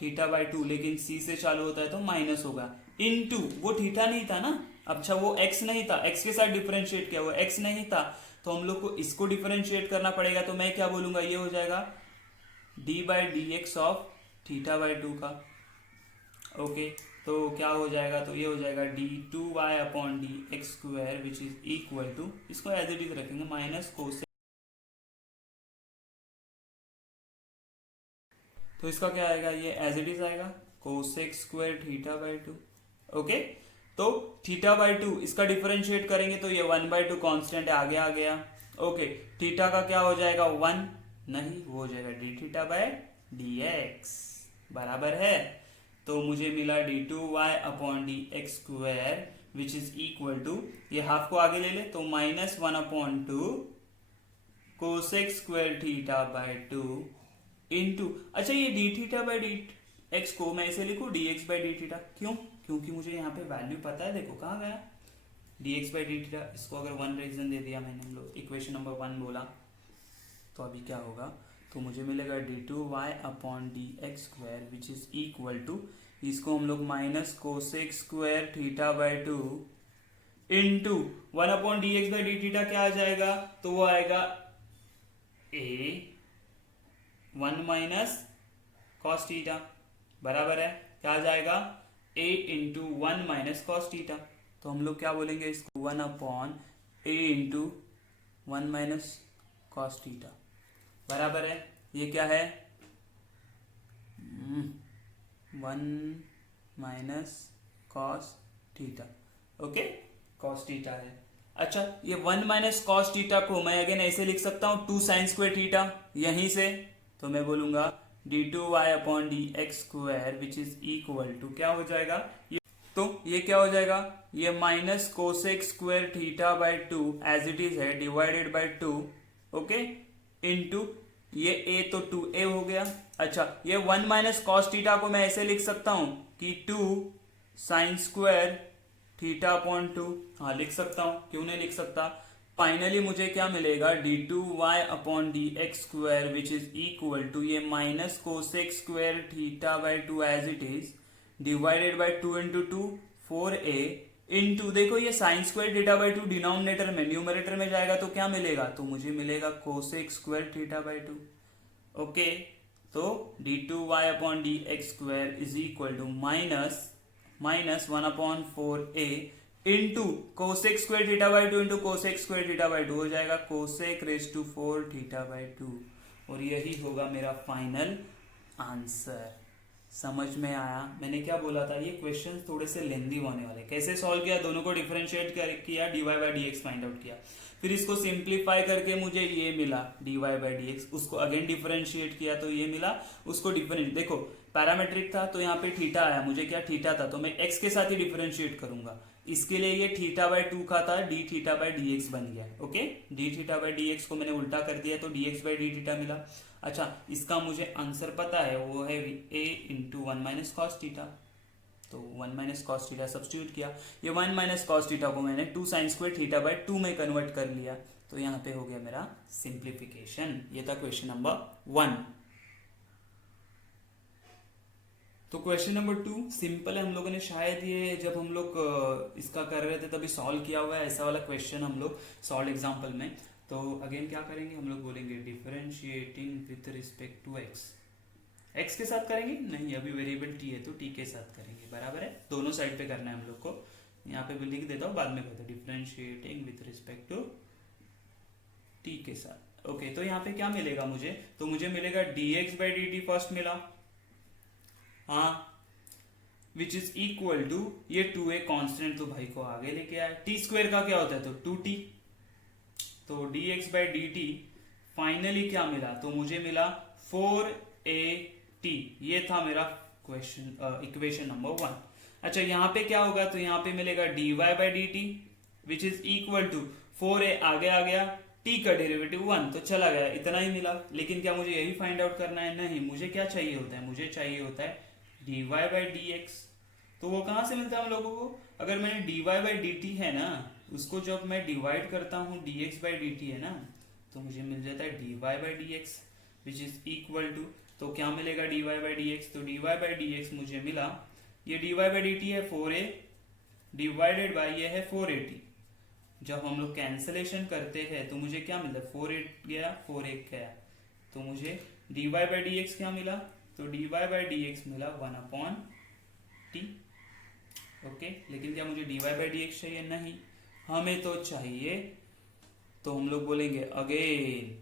theta by two, लेकिन c से चालू होता है तो माइनस होगा, इनटू वो थीटा नहीं था ना, अच्छा वो x नहीं था, x के साथ डिफरेंशिएट किया, वो x नहीं था तो हम लोग को इसको डिफरेंशिएट करना पड़ेगा। तो मैं क्या बोलूंगा? ये हो जाएगा d by d x of theta by two का। ओके, तो क्या हो जाएगा? तो ये हो जाएगा d2y upon d x square which is equal to, इसको एज इट इज रखेंगे, माइनस कोसेक, तो इसका क्या आएगा? ये एज इट इज आएगा cosec square theta by two. Okay, तो थीटा बाई टू इसका डिफरेंशिएट करेंगे तो ये 1/2 कांस्टेंट आगे आ गया। ओके, थीटा का क्या हो जाएगा? 1 नहीं, वो हो जाएगा d theta by d x, बराबर है। तो मुझे मिला d2y upon d x square which is equal to, ये हाफ को आगे ले ले तो -1 upon two cosec square theta by two into, अच्छा ये d theta by d x को मैं ऐसे लिखूं dx बाई डी थीटा। क्यों? क्योंकि मुझे यहाँ पे वैल्यू पता है, देखो कहाँ गया dx बाई डी थीटा। इसको अगर 1 रीजन दे दिया मैंने, हम लोग इक्वेशन नंबर 1 बोला, तो अभी क्या होगा? तो मुझे मिलेगा d2y upon d x square which is equal to, इसको हम लोग minus cosec square theta by two into 1 upon d x by d theta क्या आ जाएगा? तो वो आएगा a 1 माइनस कॉस थीटा, बराबर है। क्या आ जाएगा? a into 1 minus cos theta. तो हम लोग क्या बोलेंगे इसको? 1 upon a into 1 minus cos theta, बराबर है। ये क्या है? 1 minus cos theta. Okay, cos theta है। अच्छा, ये 1 माइनस कॉस थीटा को मैं अगेन ऐसे लिख सकता हूं 2 साइन स्क्वायर थीटा, यहीं से। तो मैं बोलूंगा d2y upon d x square which is equal to, क्या हो जाएगा ये? तो ये क्या हो जाएगा? ये minus cosec square theta by two as it is है डिवाइडेड बाई 2, ओके, इंटू ये a तो 2a हो गया। अच्छा, ये 1 माइनस कॉस थीटा को मैं ऐसे लिख सकता हूं कि 2 साइन स्क्वायर थीटा अपॉन 2, हाँ लिख सकता हूं, क्यों नहीं लिख सकता। फाइनली मुझे क्या मिलेगा? d2y upon d x square which is equal to, ये minus cosec square theta by two as it is divided by 2 into 2 4a into, देखो ये sine square theta by two denominator में, न्यूमरेटर में जाएगा तो क्या मिलेगा? तो मुझे मिलेगा cosec square theta by two. Okay, तो d2y upon d x square is equal to minus 1 upon 4a into cosec square theta by two into cosec square theta by two, हो जाएगा cosec raise to 4 theta by two. और यही होगा मेरा final answer. समझ में आया? मैंने क्या बोला था, ये क्वेश्चन थोड़े से लेंदी होने वाले। कैसे सॉल्व किया? दोनों को डिफरेंशिएट किया, dy by d x find out किया, फिर इसको सिंप्लीफाई करके मुझे ये मिला dy बाई डी एक्स, उसको अगेन डिफरेंशिएट किया तो ये मिला, उसको डिफरेंट, देखो पैरामेट्रिक था तो यहाँ पे थीटा आया, मुझे क्या थीटा था तो मैं x के साथ ही डिफरेंशिएट करूंगा। इसके लिए ये थीटा बाई टू का था, D theta by d x बन गया। Okay, D theta by d x को मैंने उल्टा कर दिया तो D x by d theta मिला। अच्छा, इसका मुझे आंसर पता है, वो है a into 1 minus cos theta. तो 1 माइनस कॉस थीटा सब्स्टिट्यूट किया, ये 1 माइनस कॉस थीटा को मैंने 2 साइन स्क्वायर थीटा बाई 2 में कन्वर्ट कर लिया, तो यहाँ पे हो गया मेरा सिंप्लीफिकेशन। ये था क्वेश्चन नंबर 1। तो क्वेश्चन नंबर 2 सिंपल है। हम लोगों ने शायद ये जब हम लोग इसका कर रहे थे तभी सॉल्व किया हुआ है ऐसा वाला क्वेश्चन हम लोग सॉल्व एग्जाम्पल में। तो अगेन क्या करेंगे, हम लोग बोलेंगे differentiating with respect to x. X के साथ करेंगे नहीं, अभी वेरिएबल टी है तो टी के साथ करेंगे, बराबर है। दोनों साइड पे करना है हम लोग को। यहाँ पे भी लिख देता हूँ, बाद में कहता हूँ differentiating with respect to t के साथ। ओके, तो यहाँ पे क्या मिलेगा मुझे, तो मुझे मिलेगा dx by d T first मिला, हाँ, विच इज इक्वल टू ये 2a कांस्टेंट तो भाई को आगे लेके आया, टी स्क्वायर का क्या होता है तो 2t, तो dx by d T finally क्या मिला, तो मुझे मिला 4at। ये था मेरा क्वेश्चन इक्वेशन नंबर 1। अच्छा, यहाँ पे क्या होगा, तो यहाँ पे मिलेगा dy by d t which is equal to 4a आगे आ गया, t का डेरिवेटिव 1 तो चला गया, इतना ही मिला। लेकिन क्या मुझे यही फाइंड आउट करना है, नहीं, मुझे क्या चाहिए होता है, मुझे चाहिए होता है dy बाई डी एक्स। तो वो कहाँ से मिलता है हम लोगों को, अगर मैंने dy बाई डी टी है ना, उसको जब मैं डिवाइड करता हूँ dx बाई डी टी है ना, तो मुझे मिल जाता है dy by d x which is equal to, तो क्या मिलेगा dy बाई डी एक्स, तो dy बाई डी एक्स मुझे मिला, ये dy बाई डी टी है 4a डिवाइडेड बाई ये है 4at। जब हम लोग कैंसलेशन करते हैं तो मुझे क्या मिलता है, 4a गया 4a गया, तो मुझे dy बाई डी एक्स क्या मिला, तो dy बाई डी एक्स मिला 1/t। ओके, लेकिन क्या मुझे dy बाई डी एक्स चाहिए, नहीं, हमें तो चाहिए, तो हम लोग बोलेंगे again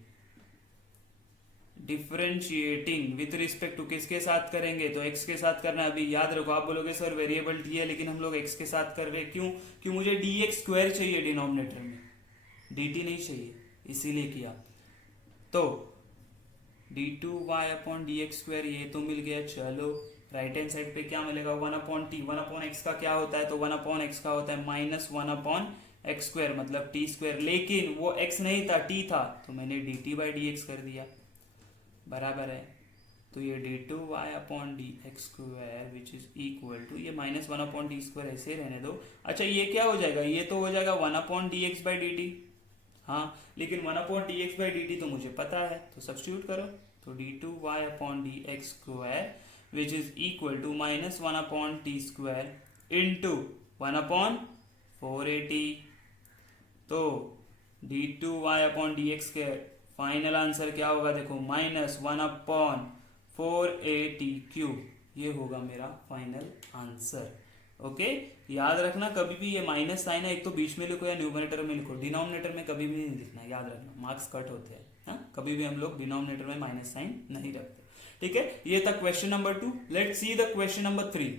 differentiating with respect to किसके साथ करेंगे, तो x के साथ करना है। अभी याद रखो, आप बोलोगे सर वेरिएबल t है लेकिन हम लोग x के साथ कर रहे, क्यों, क्यों मुझे dx स्क्वायर चाहिए डिनोमिनेटर में, dt नहीं चाहिए, इसीलिए किया। तो d2y upon d x square ये तो मिल गया, चलो राइट हैंड साइड पे क्या मिलेगा 1/t, 1/x का क्या होता है, तो 1/x का होता है माइनस 1/x स्क्वायर मतलब t स्क्वायर, लेकिन वो x नहीं था t था, तो मैंने dt बाई डी एक्स कर दिया, बराबर है। तो ये d2y upon d x square which is equal to, ये माइनस 1/t स्क्वायर ऐसे रहने दो। अच्छा, ये क्या हो जाएगा, ये तो हो जाएगा 1/dx बाई डी टी, हाँ, लेकिन 1/dx बाई डी टी तो मुझे पता है, तो सब्स्टिट्यूट करो, तो d2y upon d x square which is equal to minus 1/t square into 1/4at। तो d2y अपॉन डी एक्स के फाइनल आंसर क्या होगा, देखो माइनस 1/4at³, ये होगा मेरा फाइनल आंसर। ओके, याद रखना कभी भी ये माइनस साइन है, एक तो बीच में लिखो या न्यूमरेटर में लिखो, डिनोमिनेटर में कभी भी नहीं लिखना, याद रखना मार्क्स कट होते हैं, हाँ, कभी भी हम लोग डिनोमिनेटर में माइनस साइन नहीं रखते, ठीक है। ये था question number 2। Let's see the question number 3।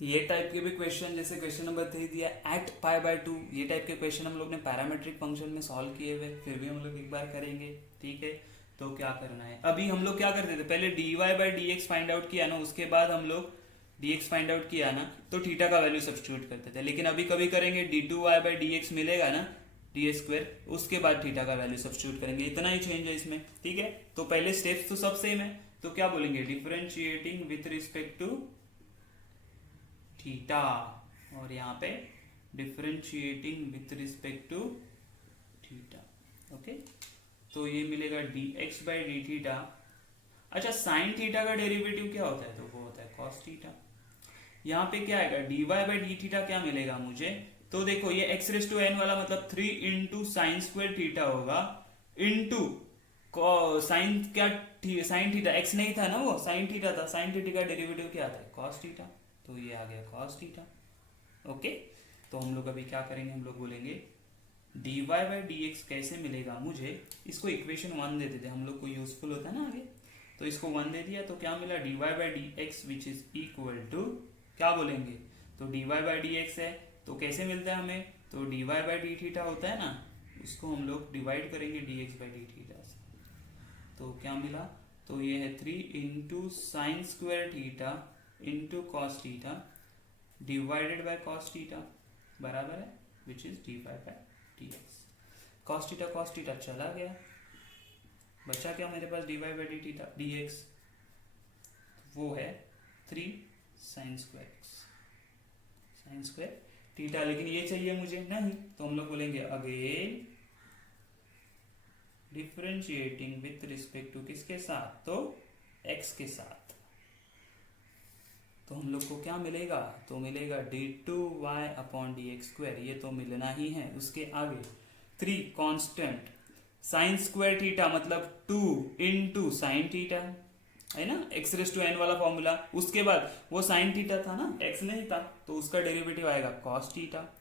ये टाइप के भी क्वेश्चन, जैसे क्वेश्चन नंबर 3 दिया एट π/2, ये टाइप के क्वेश्चन हम लोग ने पैरामेट्रिक फंक्शन में सॉल्व किए हुए, फिर भी हम लोग एक बार करेंगे, ठीक है। तो क्या करना है, अभी हम लोग क्या करते थे, पहले dy by d x find out किया ना, उसके बाद हम लोग dx फाइंड आउट किया ना, तो थीटा का वैल्यू सब्स्टिट्यूट करते थे, लेकिन अभी कभी करेंगे d2y बाई डी एक्स मिलेगा ना डी स्क्वायर, उसके बाद थीटा का वैल्यू सब्स्टिट्यूट करेंगे, इतना ही चेंज है इसमें, ठीक है। तो पहले स्टेप्स तो सब सेम है, तो क्या बोलेंगे differentiating with respect to theta, और यहाँ पे differentiating with respect to theta, okay. तो ये मिलेगा dx बाई डी थीटा। अच्छा, साइन थीटा का डेरिवेटिव क्या होता है, तो वो होता है कॉस थीटा। यहाँ पे क्या आएगा dy बाई डी थीटा, क्या मिलेगा मुझे, तो देखो ये x⁻n वाला मतलब 3 इंटू साइन स्क्वायर थीटा होगा इंटू साइन, क्या साइन थीटा, x नहीं था ना, वो साइन थीटा था, साइन थीटा का डेरिवेटिव क्या आता है कॉस थीटा, तो ये आ गया कॉस थीटा। ओके, तो हम लोग अभी क्या करेंगे, हम लोग बोलेंगे dy बाई डी एक्स कैसे मिलेगा मुझे, इसको इक्वेशन 1 दे देते हम लोग को, यूजफुल होता है ना आगे, तो इसको 1 दे दिया, तो क्या मिला dy by d x which is equal to, क्या बोलेंगे, तो dy बाई डी एक्स है, तो कैसे मिलता है हमें, तो dy बाई डी थीटा होता है ना, उसको हम लोग डिवाइड करेंगे dx बाई डी थीटा से, तो क्या मिला, तो ये है 3 into sine square theta into cos theta divided by cos theta, बराबर है which is dy by d x. Cos theta चला गया, बचा क्या मेरे पास dy by d theta D x, वो है 3 साइन स्क्वायर थीटा, लेकिन ये चाहिए मुझे नहीं, तो हम लोग बोलेंगे again differentiating with respect to किसके साथ, तो x के साथ, तो हम लोग को क्या मिलेगा, तो मिलेगा d2y/dx², ये तो मिलना ही है। उसके आगे 3 कांस्टेंट साइन स्क्वायर थीटा मतलब 2 इंटू साइन थीटा, है ना, x⁻n वाला फॉर्मूला। उसके बाद वो साइन थीटा था ना, x नहीं था, तो उसका डेरिवेटिव आएगा कॉस थीटा।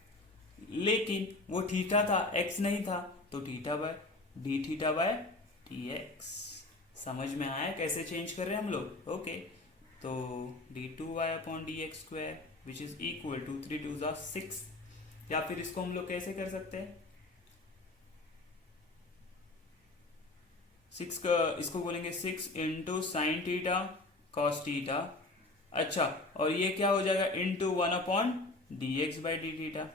लेकिन वो थीटा था, x नहीं था, तो theta by D theta by D x. समझ में आया कैसे चेंज कर रहे हैं हम लोग? ओके, तो d2y/dx² which is equal to 3 2 6, या फिर इसको हम लोग कैसे कर सकते हैं, 6 का इसको बोलेंगे 6 into sine theta cos theta. अच्छा, और ये क्या हो जाएगा, इंटू 1/dx/d थीटा।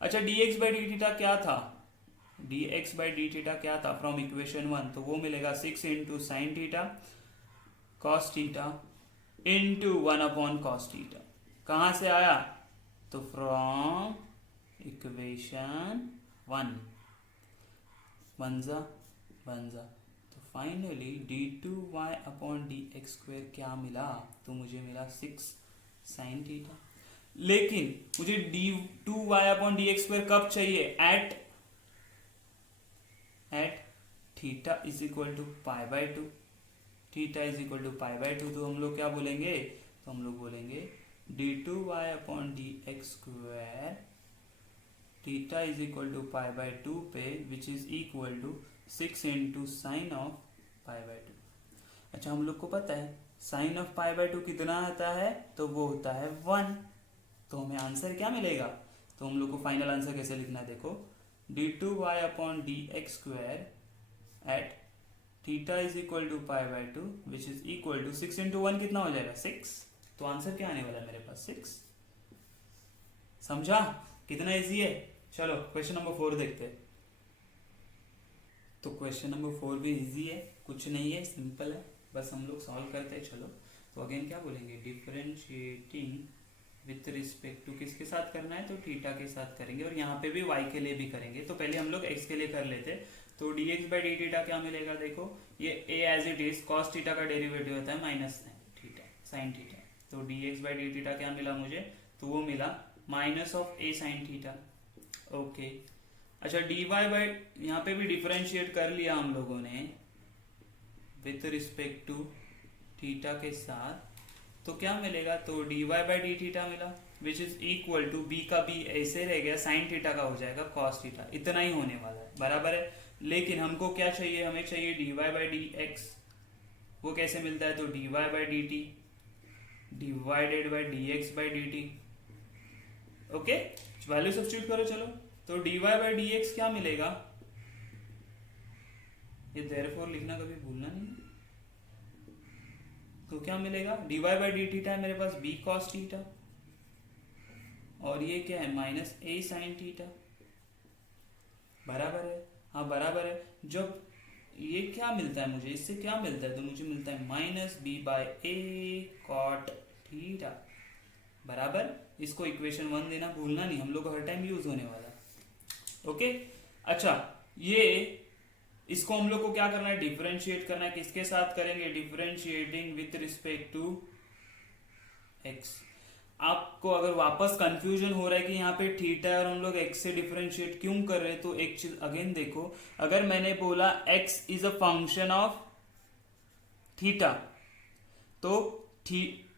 अच्छा, dx/d थीटा क्या था, dx/d थीटा क्या था फ्रॉम इक्वेशन 1, तो वो मिलेगा 6 into sine theta cos theta into 1/cos theta. कहाँ से आया, तो फ्रॉम इक्वेशन 1 बनजा। तो फाइनली d2y/dx² क्या मिला, तो मुझे मिला 6 साइन थीटा। लेकिन मुझे d2y/dx² कब चाहिए, at theta is equal to π/2, theta is equal to π/2। तो हम लोग क्या बोलेंगे, तो हम लोग बोलेंगे d2y/dx² theta is equal to π/2 पे, which is equal to 6 into sine of π/2। अच्छा, हम लोग को पता है साइन ऑफ π/2 कितना आता है, तो वो होता है 1। तो हमें आंसर क्या मिलेगा, तो हम लोग को फाइनल आंसर कैसे लिखना है, देखो d2y/dx² at theta is equal to π/2 which is equal to 6 into 1 कितना हो जाएगा, 6। तो आंसर क्या आने वाला है मेरे पास, 6। समझा कितना इजी है? चलो क्वेश्चन नंबर 4 देखते हैं। तो क्वेश्चन नंबर 4 भी इजी है, कुछ नहीं है, सिंपल है, बस हम लोग सॉल्व करते हैं। चलो, तो अगेन क्या बोलेंगे, डिफरेंशिएटिंग विथ रिस्पेक्ट टू किसके साथ करना है, तो थीटा के साथ करेंगे, और यहाँ पे भी y के लिए भी करेंगे। तो पहले हम लोग x के लिए कर लेते हैं। तो dx/d क्या मिलेगा, देखो ये a as it is cos theta का डेरिवेटिव होता है माइनस थीटा साइन थीटा। तो dx/d क्या मिला मुझे, तो वो मिला minus of a sign theta. Okay, अच्छा यहाँ पे भी डिफरेंशिएट कर लिया हम लोगों ने विथ रिस्पेक्ट टू थीटा के साथ, तो क्या मिलेगा, तो dy/d मिला which is equal to b का b ऐसे रह गया, साइन थीटा का हो जाएगा कॉस थीटा। इतना ही होने वाला है, बराबर है। लेकिन हमको क्या चाहिए, हमें चाहिए dy/dx। वो कैसे मिलता है, तो dy/dt divided by dx/dt। Okay, value substitute करो। चलो, तो dy/dx क्या मिलेगा, ये देयरफॉर लिखना कभी भूलना नहीं। तो क्या मिलेगा, dy/dt है मेरे पास b cos थीटा, और ये क्या है, माइनस a sin थीटा। बराबर है, हाँ बराबर है। जब ये क्या मिलता है मुझे, इससे क्या मिलता है, तो मुझे मिलता है माइनस b/a cot थीटा। बराबर, इसको इक्वेशन 1 देना भूलना नहीं, हम लोग को हर टाइम यूज होने वाला। ओके, अच्छा ये इसको हम लोग को क्या करना है, डिफरेंशिएट करना है। किसके साथ करेंगे, differentiating with respect to x। आपको अगर वापस कंफ्यूजन हो रहा है कि यहाँ पे थीटा है और हम लोग x से डिफरेंशिएट क्यों कर रहे हैं, तो एक चीज अगेन देखो, अगर मैंने बोला x is a function of theta, तो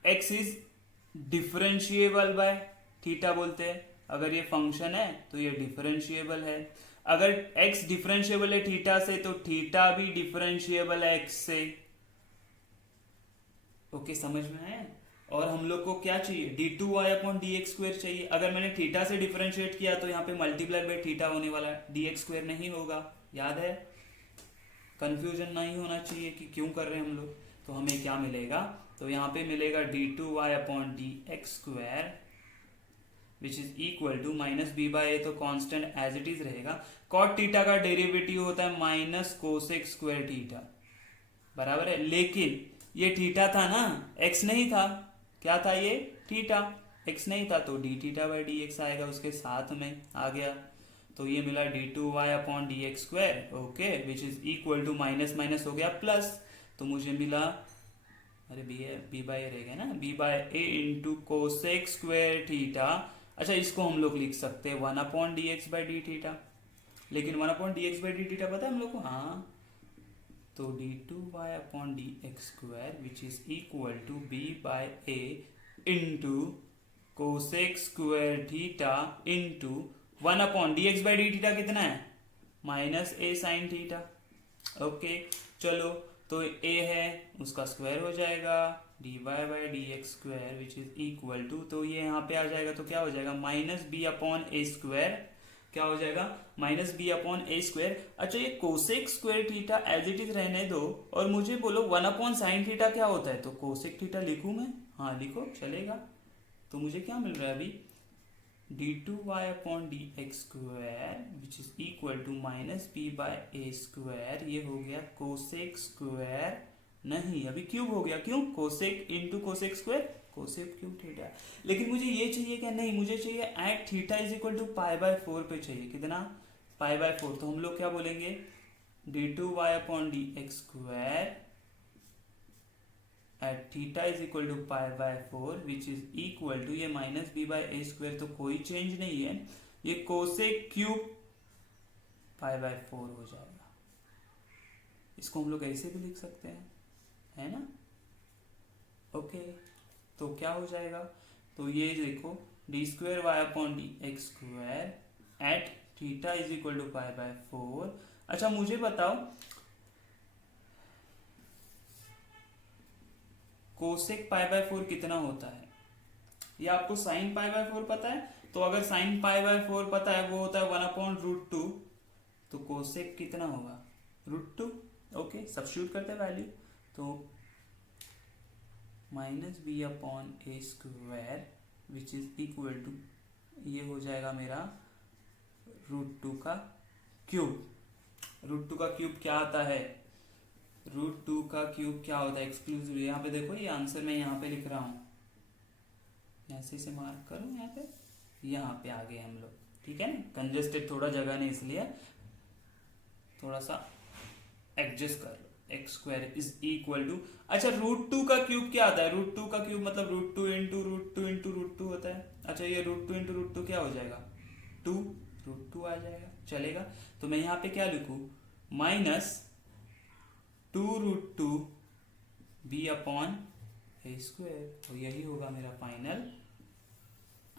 x is differentiable by theta बोलते हैं। अगर ये फंक्शन है तो ये डिफरेंशिएबल है। अगर x डिफरेंशिएबल है थीटा से, तो थीटा भी डिफरेंशिएबल है x से। ओके, समझ में आया? और हम लोग को क्या चाहिए, d2y/dx² चाहिए। अगर मैंने थीटा से डिफरेंशिएट किया तो यहाँ पे मल्टीप्लाई बाय थीटा होने वाला है, dx² नहीं होगा। याद है, कंफ्यूजन नहीं होना चाहिए कि क्यों कर रहे हैं हम लोग। तो हमें क्या मिलेगा, तो यहाँ पे मिलेगा d2y/dx² which is equal to minus b/a, तो कांस्टेंट एज इट इज रहेगा। कॉट थीटा का डेरिवेटिव होता है माइनस कोसेक स्क्वायर थीटा, बराबर है। लेकिन ये थीटा था ना, x नहीं था। क्या था ये, थीटा, x नहीं था, तो dθ/dx आएगा, उसके साथ में आ गया। तो ये मिला d2y/dx², okay, which is equal to minus minus हो गया प्लस, तो मुझे मिला अरे बी बाय ए रहेगा ना, B by a into cosec square theta. अच्छा, इसको हम लोग लिख सकते हैं 1/dx/d थीटा। लेकिन 1/dx/d थीटा पता है हम लोग को? हाँ, तो d2y/dx² which is equal to b by a into cosec square theta into 1/dx/d theta कितना है? Minus a sine theta. Okay, चलो, तो ए है उसका स्क्वायर हो जाएगा dy/dx² which is equal to, तो ये यहाँ पे आ जाएगा तो क्या हो जाएगा? Minus b upon a square. क्या हो जाएगा? Minus b upon a square. अच्छा, ये cosec square theta as it is रहने दो और मुझे बोलो 1/sin थीटा क्या होता है, तो कोसेक थीटा लिखूं मैं? हाँ लिखो, चलेगा। तो मुझे क्या मिल रहा है अभी? d2y/dx² which is equal to minus b by a square, ये हो गया कोसेक स्क्वायर, नहीं अभी क्यूब हो गया। क्यों? Cosec into cosec square, cosec cube theta. लेकिन मुझे ये चाहिए क्या? नहीं, मुझे चाहिए at theta is equal to π/4 पे चाहिए। कितना? π/4। तो हम लोग क्या बोलेंगे? d2y/dx² at theta is equal to π/4 which is equal to, ये minus b by a square तो कोई चेंज नहीं है, ये कोसेक क्यूब π/4 हो जाएगा। इसको हम लोग ऐसे भी लिख सकते हैं, है ना? ओके, तो क्या हो जाएगा? तो ये देखो d2y/dx² at theta is equal to π/4। अच्छा, मुझे बताओ कोसेक π/4 कितना होता है? या आपको साइन π/4 पता है? तो अगर साइन π/4 पता है, वो होता है 1/√2, तो कोसेक कितना होगा? √2। ओके, सब्स्टिट्यूट करते हैं वैल्यू, तो minus b upon a square which is equal to, ये हो जाएगा मेरा √2 का क्यूब। √2 का क्यूब क्या आता है? √2 का क्यूब क्या होता है? एक्सक्लूसिव। यहाँ पे देखो, ये आंसर मैं यहाँ पे लिख रहा हूँ, ऐसे से मार्क करो, यहाँ पे आ गए हम लोग, ठीक है ना? कंजेस्टेड थोड़ा जगह नहीं, इसलिए थोड़ा सा एडजस्ट कर लो। x² इज इक्वल टू, अच्छा √2 का क्यूब क्या आता है? √2 का क्यूब मतलब √2 इंटू √2 इंटू √2 होता है। अच्छा, ये √2 इंटू √2 क्या हो जाएगा? 2 √2 आ जाएगा, चलेगा। तो मैं यहाँ पे क्या लिखूं? Minus 2√2 B upon a square, तो यही होगा मेरा फाइनल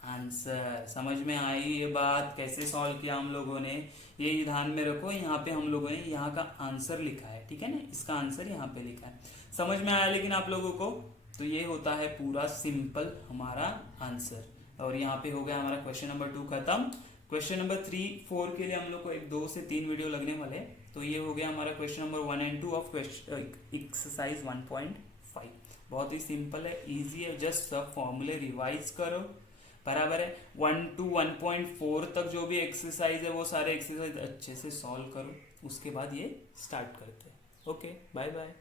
आंसर। समझ में आई ये बात? कैसे सॉल्व किया हम लोगों ने, ये ध्यान में रखो। यहाँ पे हम लोगों ने यहाँ का आंसर लिखा है, ठीक है ना? इसका आंसर यहाँ पे लिखा है। समझ में आया लेकिन आप लोगों को? तो ये होता है पूरा सिंपल हमारा आंसर। और यहाँ पे हो गया हमारा क्वेश्चन नंबर 2 खत्म। क्वेश्चन नंबर 3, 4 के लिए हम लोग को 2 से 3 वीडियो लगने वाले। तो ये हो गया हमारा क्वेश्चन नंबर 1 और 2 ऑफ एक्सरसाइज 1.5। बहुत ही सिंपल है, इजी है, जस्ट सब फॉर्मूले रिवाइज करो, बराबर है। 1 to 1.4 तक जो भी एक्सरसाइज है वो सारे एक्सरसाइज अच्छे से सॉल्व करो, उसके बाद ये स्टार्ट करते हैं। Okay, bye bye.